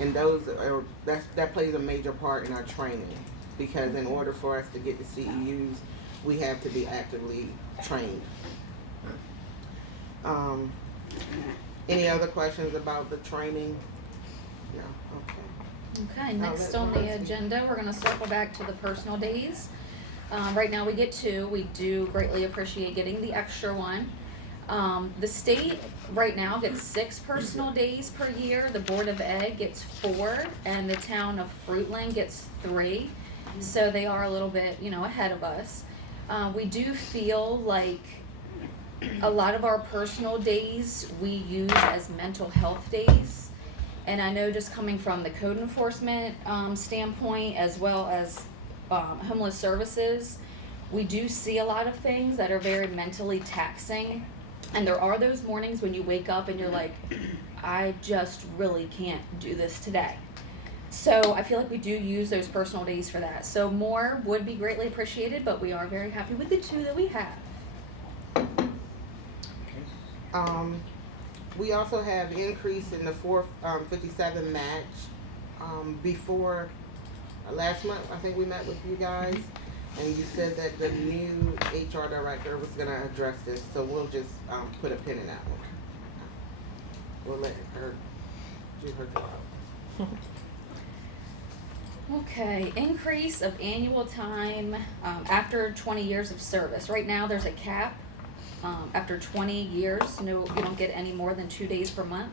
and that plays a major part in our training, because in order for us to get the CEUs, we have to be actively trained. Any other questions about the training? No. Okay. Okay, next on the agenda, we're gonna circle back to the personal days. Right now we get 2. We do greatly appreciate getting the extra one. The state right now gets 6 personal days per year. The Board of Ed gets 4, and the town of Fruitland gets 3. So they are a little bit, ahead of us. We do feel like a lot of our personal days we use as mental health days. And I know, just coming from the code enforcement standpoint, as well as homeless services, we do see a lot of things that are very mentally taxing. And there are those mornings when you wake up and you're like, I just really can't do this today. So I feel like we do use those personal days for that. So more would be greatly appreciated, but we are very happy with the 2 that we have. We also have increase in the 457 match. Before last month, I think we met with you guys, and you said that the new HR director was going to address this, so we'll just put a pin in that one. We'll let her do her job. Okay, increase of annual time after 20 years of service. Right now, there's a cap. After 20 years, you don't get any more than 2 days per month,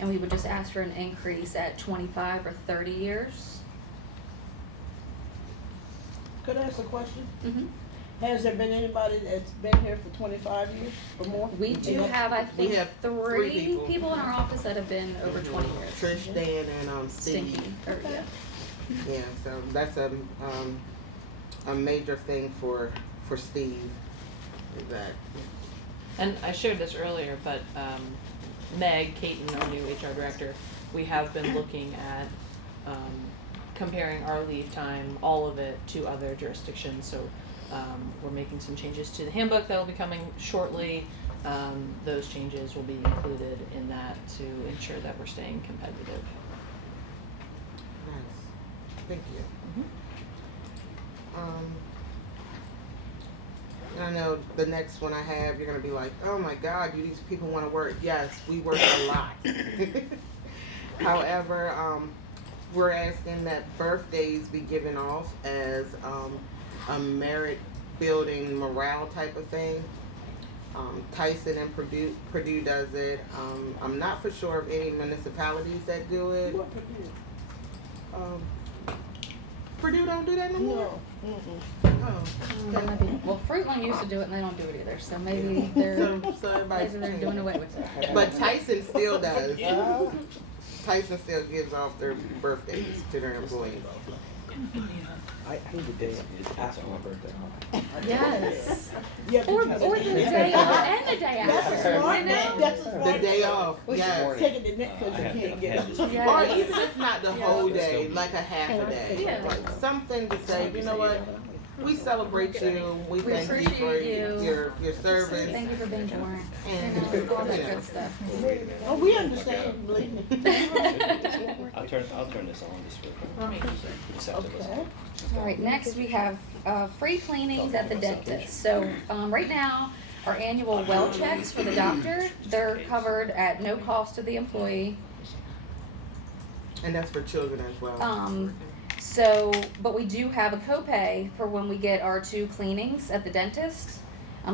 and we would just ask for an increase at 25 or 30 years. Could I ask a question? Mm-hmm. Has there been anybody that's been here for 25 years or more? We do have, I think, have three people in our office that have been over 20 years. Trish, Dan, and Steve. Stinky. Yeah. Yeah, so that's a major thing for Steve. Is that And I shared this earlier, but Meg Caton, our new HR director, we have been looking at comparing our leave time, all of it, to other jurisdictions. So we're making some changes to the handbook that will be coming shortly. Those changes will be included in that to ensure that we're staying competitive. nice? Thank you. Mm-hmm. And I know the next one I have, you're gonna be like, oh my God, do these people want to work? Yes, we work a lot. However, we're asking that birthdays be given off as a merit building morale type of thing. Tyson and Purdue does it. I'm not for sure of any municipalities that do it. What Purdue? Purdue don't do that no more? No. Oh. Well, Fruitland used to do it and they don't do it either, so maybe they're, So everybody's maybe they're doing away with it. But Tyson still does. Tyson still gives off their birthdays to their employees. I think the day is after my birthday. Yes. Yeah, Or because- the day of and the day That's a after. smart You man. know? That's a The smart day man. off, yes. Taking the next because you can't get it. Yeah. Or even if not the whole day, like a half a day. Yeah. Like something to say, you know what? We celebrate you. We We thank you for appreciate you. your service. Thank you for being born. And All that you know. good stuff. Oh, we understand, believe me. I'll turn this on just for acceptable. Okay. All right, next we have free cleanings at the dentist. So right now, our annual well checks for the doctor, they're covered at no cost to the employee. And that's for children as well. So, but we do have a copay for when we get our 2 cleanings at the dentist.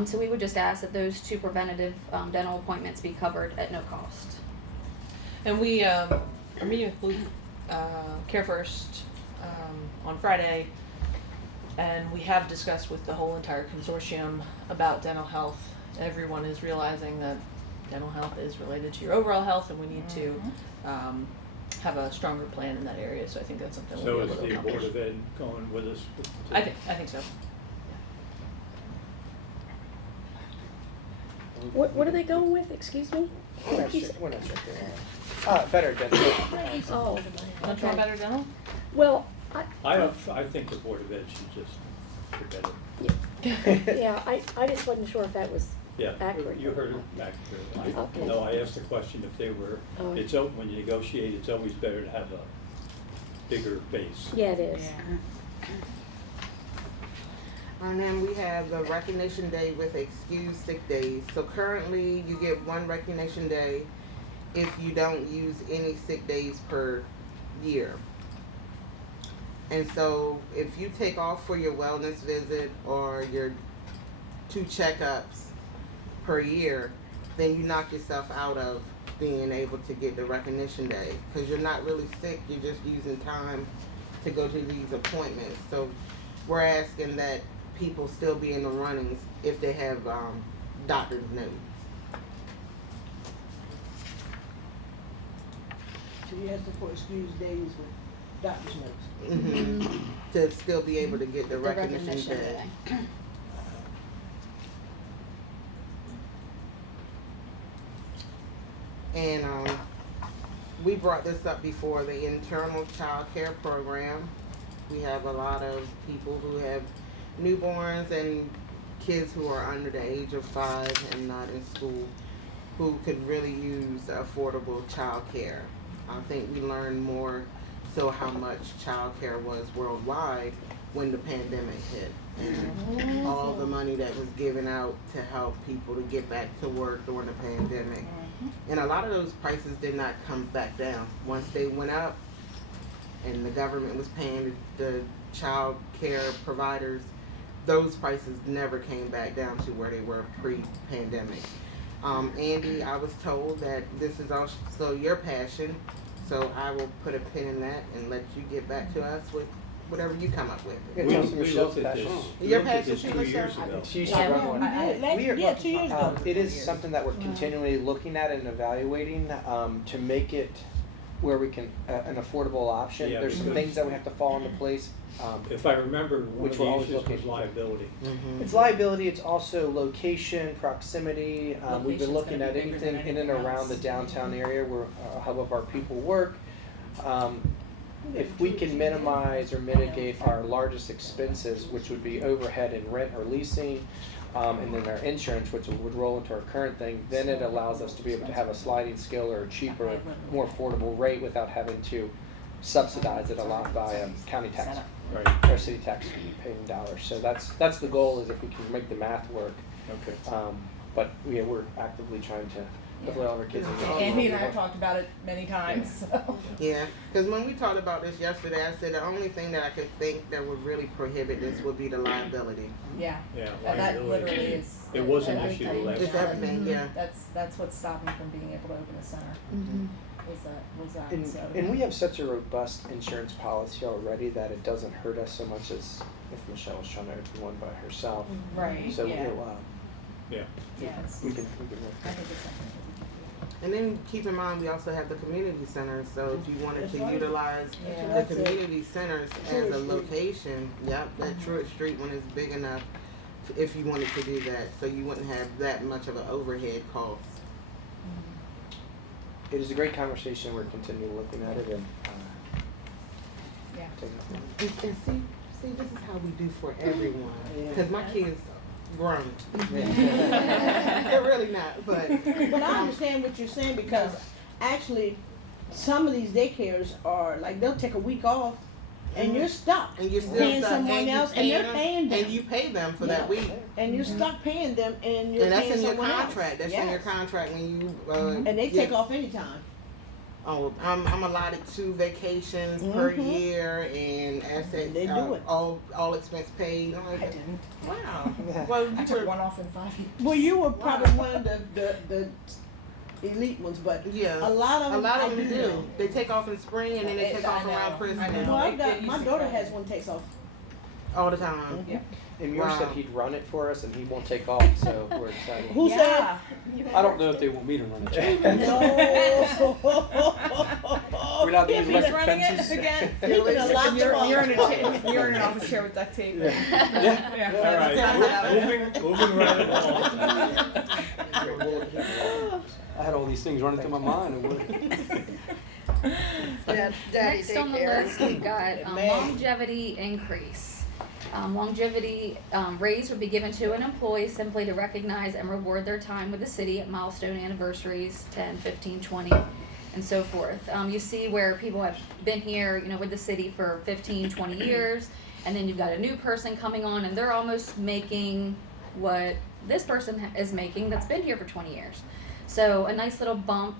So we would just ask that those 2 preventative dental appointments be covered at no cost. And we are meeting with Blue Care First on Friday, and we have discussed with the whole entire consortium about dental health. Everyone is realizing that dental health is related to your overall health, and we need to have a stronger plan in that area. So I think that's something So we'll is be able to the accomplish. Board of Ed going with us? I think so. What are they going with, excuse me? We're not sure. Better dental. Oh, Don't you want better dental? well, I think the Board of Ed should just forget it. yeah, I just wasn't sure if that was Yeah, accurate. you heard it back there. Okay. No, I asked the question if they were, Oh. it's, when you negotiate, it's always better to have a bigger base. Yeah, it is. And then we have the recognition day with excused sick days. So currently, you get 1 recognition day if you don't use any sick days per year. And so if you take off for your wellness visit or your 2 checkups per year, then you knock yourself out of being able to get the recognition day because you're not really sick, you're just using time to go to these appointments. So we're asking that people still be in the runnings if they have doctor's notes. So you have to put excused days with doctor's notes. Mm-hmm. To still be able to get the The recognition recognition day. day. And we brought this up before, the internal child care program. We have a lot of people who have newborns and kids who are under the age of 5 and not in school who could really use affordable child care. I think we learned more so how much child care was worldwide when the pandemic hit. And all the money that was given out to help people to get back to work during the pandemic. And a lot of those prices did not come back down. Once they went up and the government was paying the child care providers, those prices never came back down to where they were pre-pandemic. Andy, I was told that this is also your passion, so I will put a pin in that and let you get back to us with whatever you come up with. We looked at this, You're looked at passion this too, 2 years Michelle? ago. She used Yeah, to run one. We are, yeah, 2 years ago. it is something that we're continually looking at and evaluating, to make it where we can, an affordable option. Yeah, There's some because- things that we have to fall into place. If I remember, one Which of we're the always issues was looking. liability. It's liability, it's also location, proximity. We've been Location's looking gonna at be bigger than anything in and anything around else. the downtown area where a hub of our people work. If we can minimize or mitigate our largest expenses, which would be overhead and rent or leasing, and then our insurance, which would roll into our current thing, then it allows us to be able to have a sliding scale or a cheaper, more affordable rate without having to subsidize it a lot by county tax. Right. Or city tax paid in dollars. So that's the goal, is if we can make the math work. Okay. But yeah, we're actively trying to hopefully all of our kids. Andy and I have talked about it many times, so. Yeah, because when we talked about this yesterday, I said the only thing that I could think that would really prohibit this would be the liability. Yeah. Yeah, And that liability. literally is. It was an everything. issue last It's everything, yeah. That's what's stopping from being able to open a center. Was that, And, so. and we have such a robust insurance policy already that it doesn't hurt us so much as if Michelle was trying to open one by herself. Right, So yeah. Yeah. Yeah, we can work. I think it's something. And then keep in mind, we also have the community centers, so if you wanted That's to right. utilize Yeah. the That's it. community centers as a location, yep, that Truett Street one is big enough if you wanted to do that, so you wouldn't have that much of an overhead cost. It is a great conversation. We're continuing looking at it and Yeah. taking it forward. And see, this is how we do for everyone, because my kids grown. They're really not, but I understand what you're saying, because actually, some of these daycares are, like, they'll take a week off, and you're stuck. And you're still paying stuck, someone and you else, and pay they're them, paying them. and you pay them for that Yeah. week. And you're stuck paying them, and you're And that's paying in your someone else. contract, that's in your Yes. contract when you, And they get- take off anytime. Oh, I'm allotted 2 vacations per Mhm. year, and as They do it. all expense paid. I'm like, I didn't. wow. Well, I you took were, one off in 5 years. Well, you were probably one of the elite ones, but yeah, a lot of them, I do. know. They take off in spring, and then they take off I around know. Christmas I know. Well, It used my to daughter go. has one takes off. all the time. Yeah. And Muir said Wow. he'd run it for us and he won't take off, so we're excited. Who Yeah. I don't know if they want me to run it. said? No. We're not Give the me the- electric fences. again. Keep it a lot You're in smaller. you're in an office chair with duct tape. Yeah. All right, moving right along. I had all these things running through my mind. And Next on the list, we've got longevity increase. Longevity raise would be given to an employee simply to recognize and reward their time with the city at milestone anniversaries, 10, 15, 20, and so forth. You see where people have been here, with the city for 15, 20 years, and then you've got a new person coming on and they're almost making what this person is making that's been here for 20 years. So a nice little bump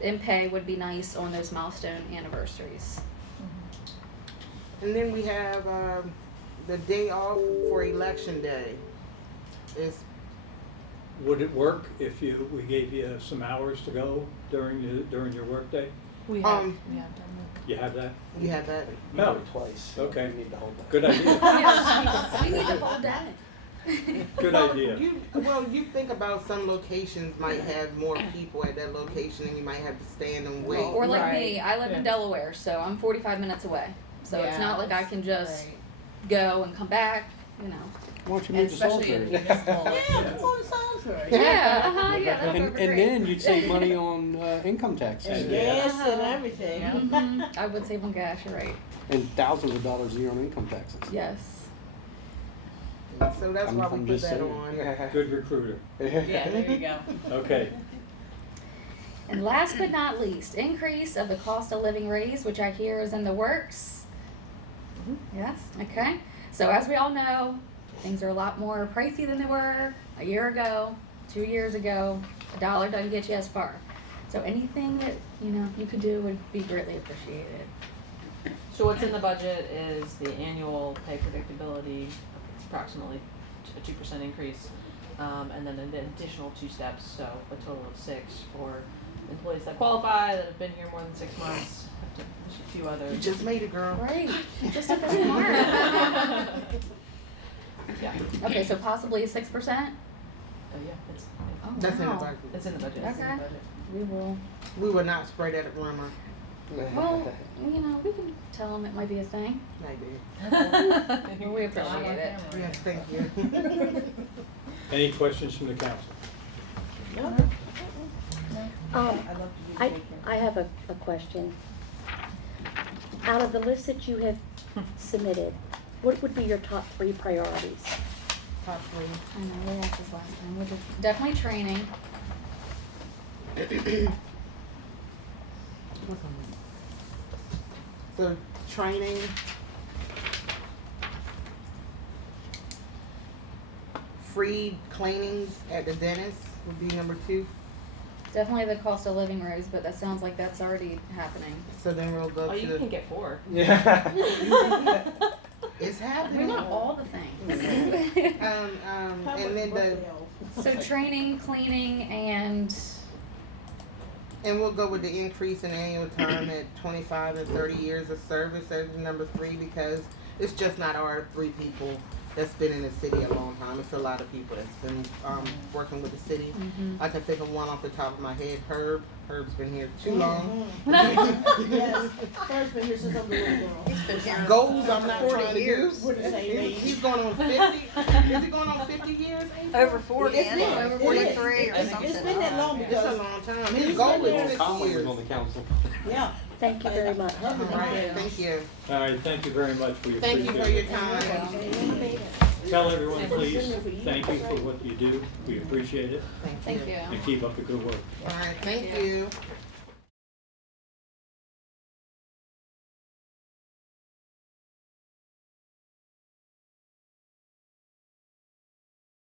in pay would be nice on those milestone anniversaries. And then we have the day off for election day. Would it work if we gave you some hours to go during your workday? We have done that. You have that? You have that? You No. do it twice. Okay. We need to hold that. Good idea. Yeah, we need the whole day. Good idea. You think about some locations might have more people at that location, and you might have to stand and wait. Or like Right. me, I live in Yeah. Delaware, so I'm 45 minutes away. So it's Yeah. not like I can just Right. go and come back, why don't you And move to especially in Salisbury? municipal Yeah, elections. come on to Salisbury. Yeah, yeah, that'll And, go and great. then you'd save money on income taxes And And gas and everything. Mhm. I would save on gas, you're right. and thousands of dollars a year on income taxes. Yes. So that's I'm- why I'm we put just that saying. on. Good recruiter. Yeah, there you go. Okay. And last but not least, increase of the cost of living raise, which I hear is in the works. Yes, okay. So as we all know, things are a lot more pricey than they were a year ago, 2 years ago. $1 doesn't get you as far. So anything that, you could do would be greatly appreciated. So what's in the budget is the annual pay predictability, it's approximately a 2% increase, and then an additional 2 steps, so a total of 6 for employees that qualify, that have been here more than 6 months, have There's a few other. You just made it, girl. Right, just a bit more. Yeah. Okay, so possibly 6%? Oh, yeah, it's, Oh, That's in the wow. budget. it's in the budget. It's in the Okay. budget. We will, We will not spray that at rumor. well, you know, we can tell them it might be a thing. Maybe. We appreciate it. Yes, thank you. Any questions from the council? I have a question. Out of the list that you have submitted, what would be your top 3 priorities? Top 3. I know, we asked this last time, which is definitely training. So training, free cleanings at the dentist would be number 2. Definitely the cost of living raise, but that sounds like that's already happening. So then we'll go Oh, to you can get 4. Yeah. It's We happening. want all the things. And then So training, cleaning, and and we'll go with the increase in annual time at 25 and 30 years of service as number 3 because it's just not our 3 people that's been in the city a long time. It's a lot of people that's been working with the city. I can think of one off the top of my head, Herb. Herb's been here too long. Yes, Herb's been here since I'm a little girl. Goals I'm not 40 trying to years. do. What did it say, He's going on 50. Is he going on 50 years? Over 40, It's isn't been- it? it is. 43 or It's something. been that long It's because. a long time. He's His goal been there. is 50 years. on the council. Yeah. Thank you very much. All right, thank you. All right, thank you very much. We Thank you appreciate for your it. time. Tell everyone, please, thank you for what you do. We appreciate it. thank you. And keep up the good work. All right, thank you.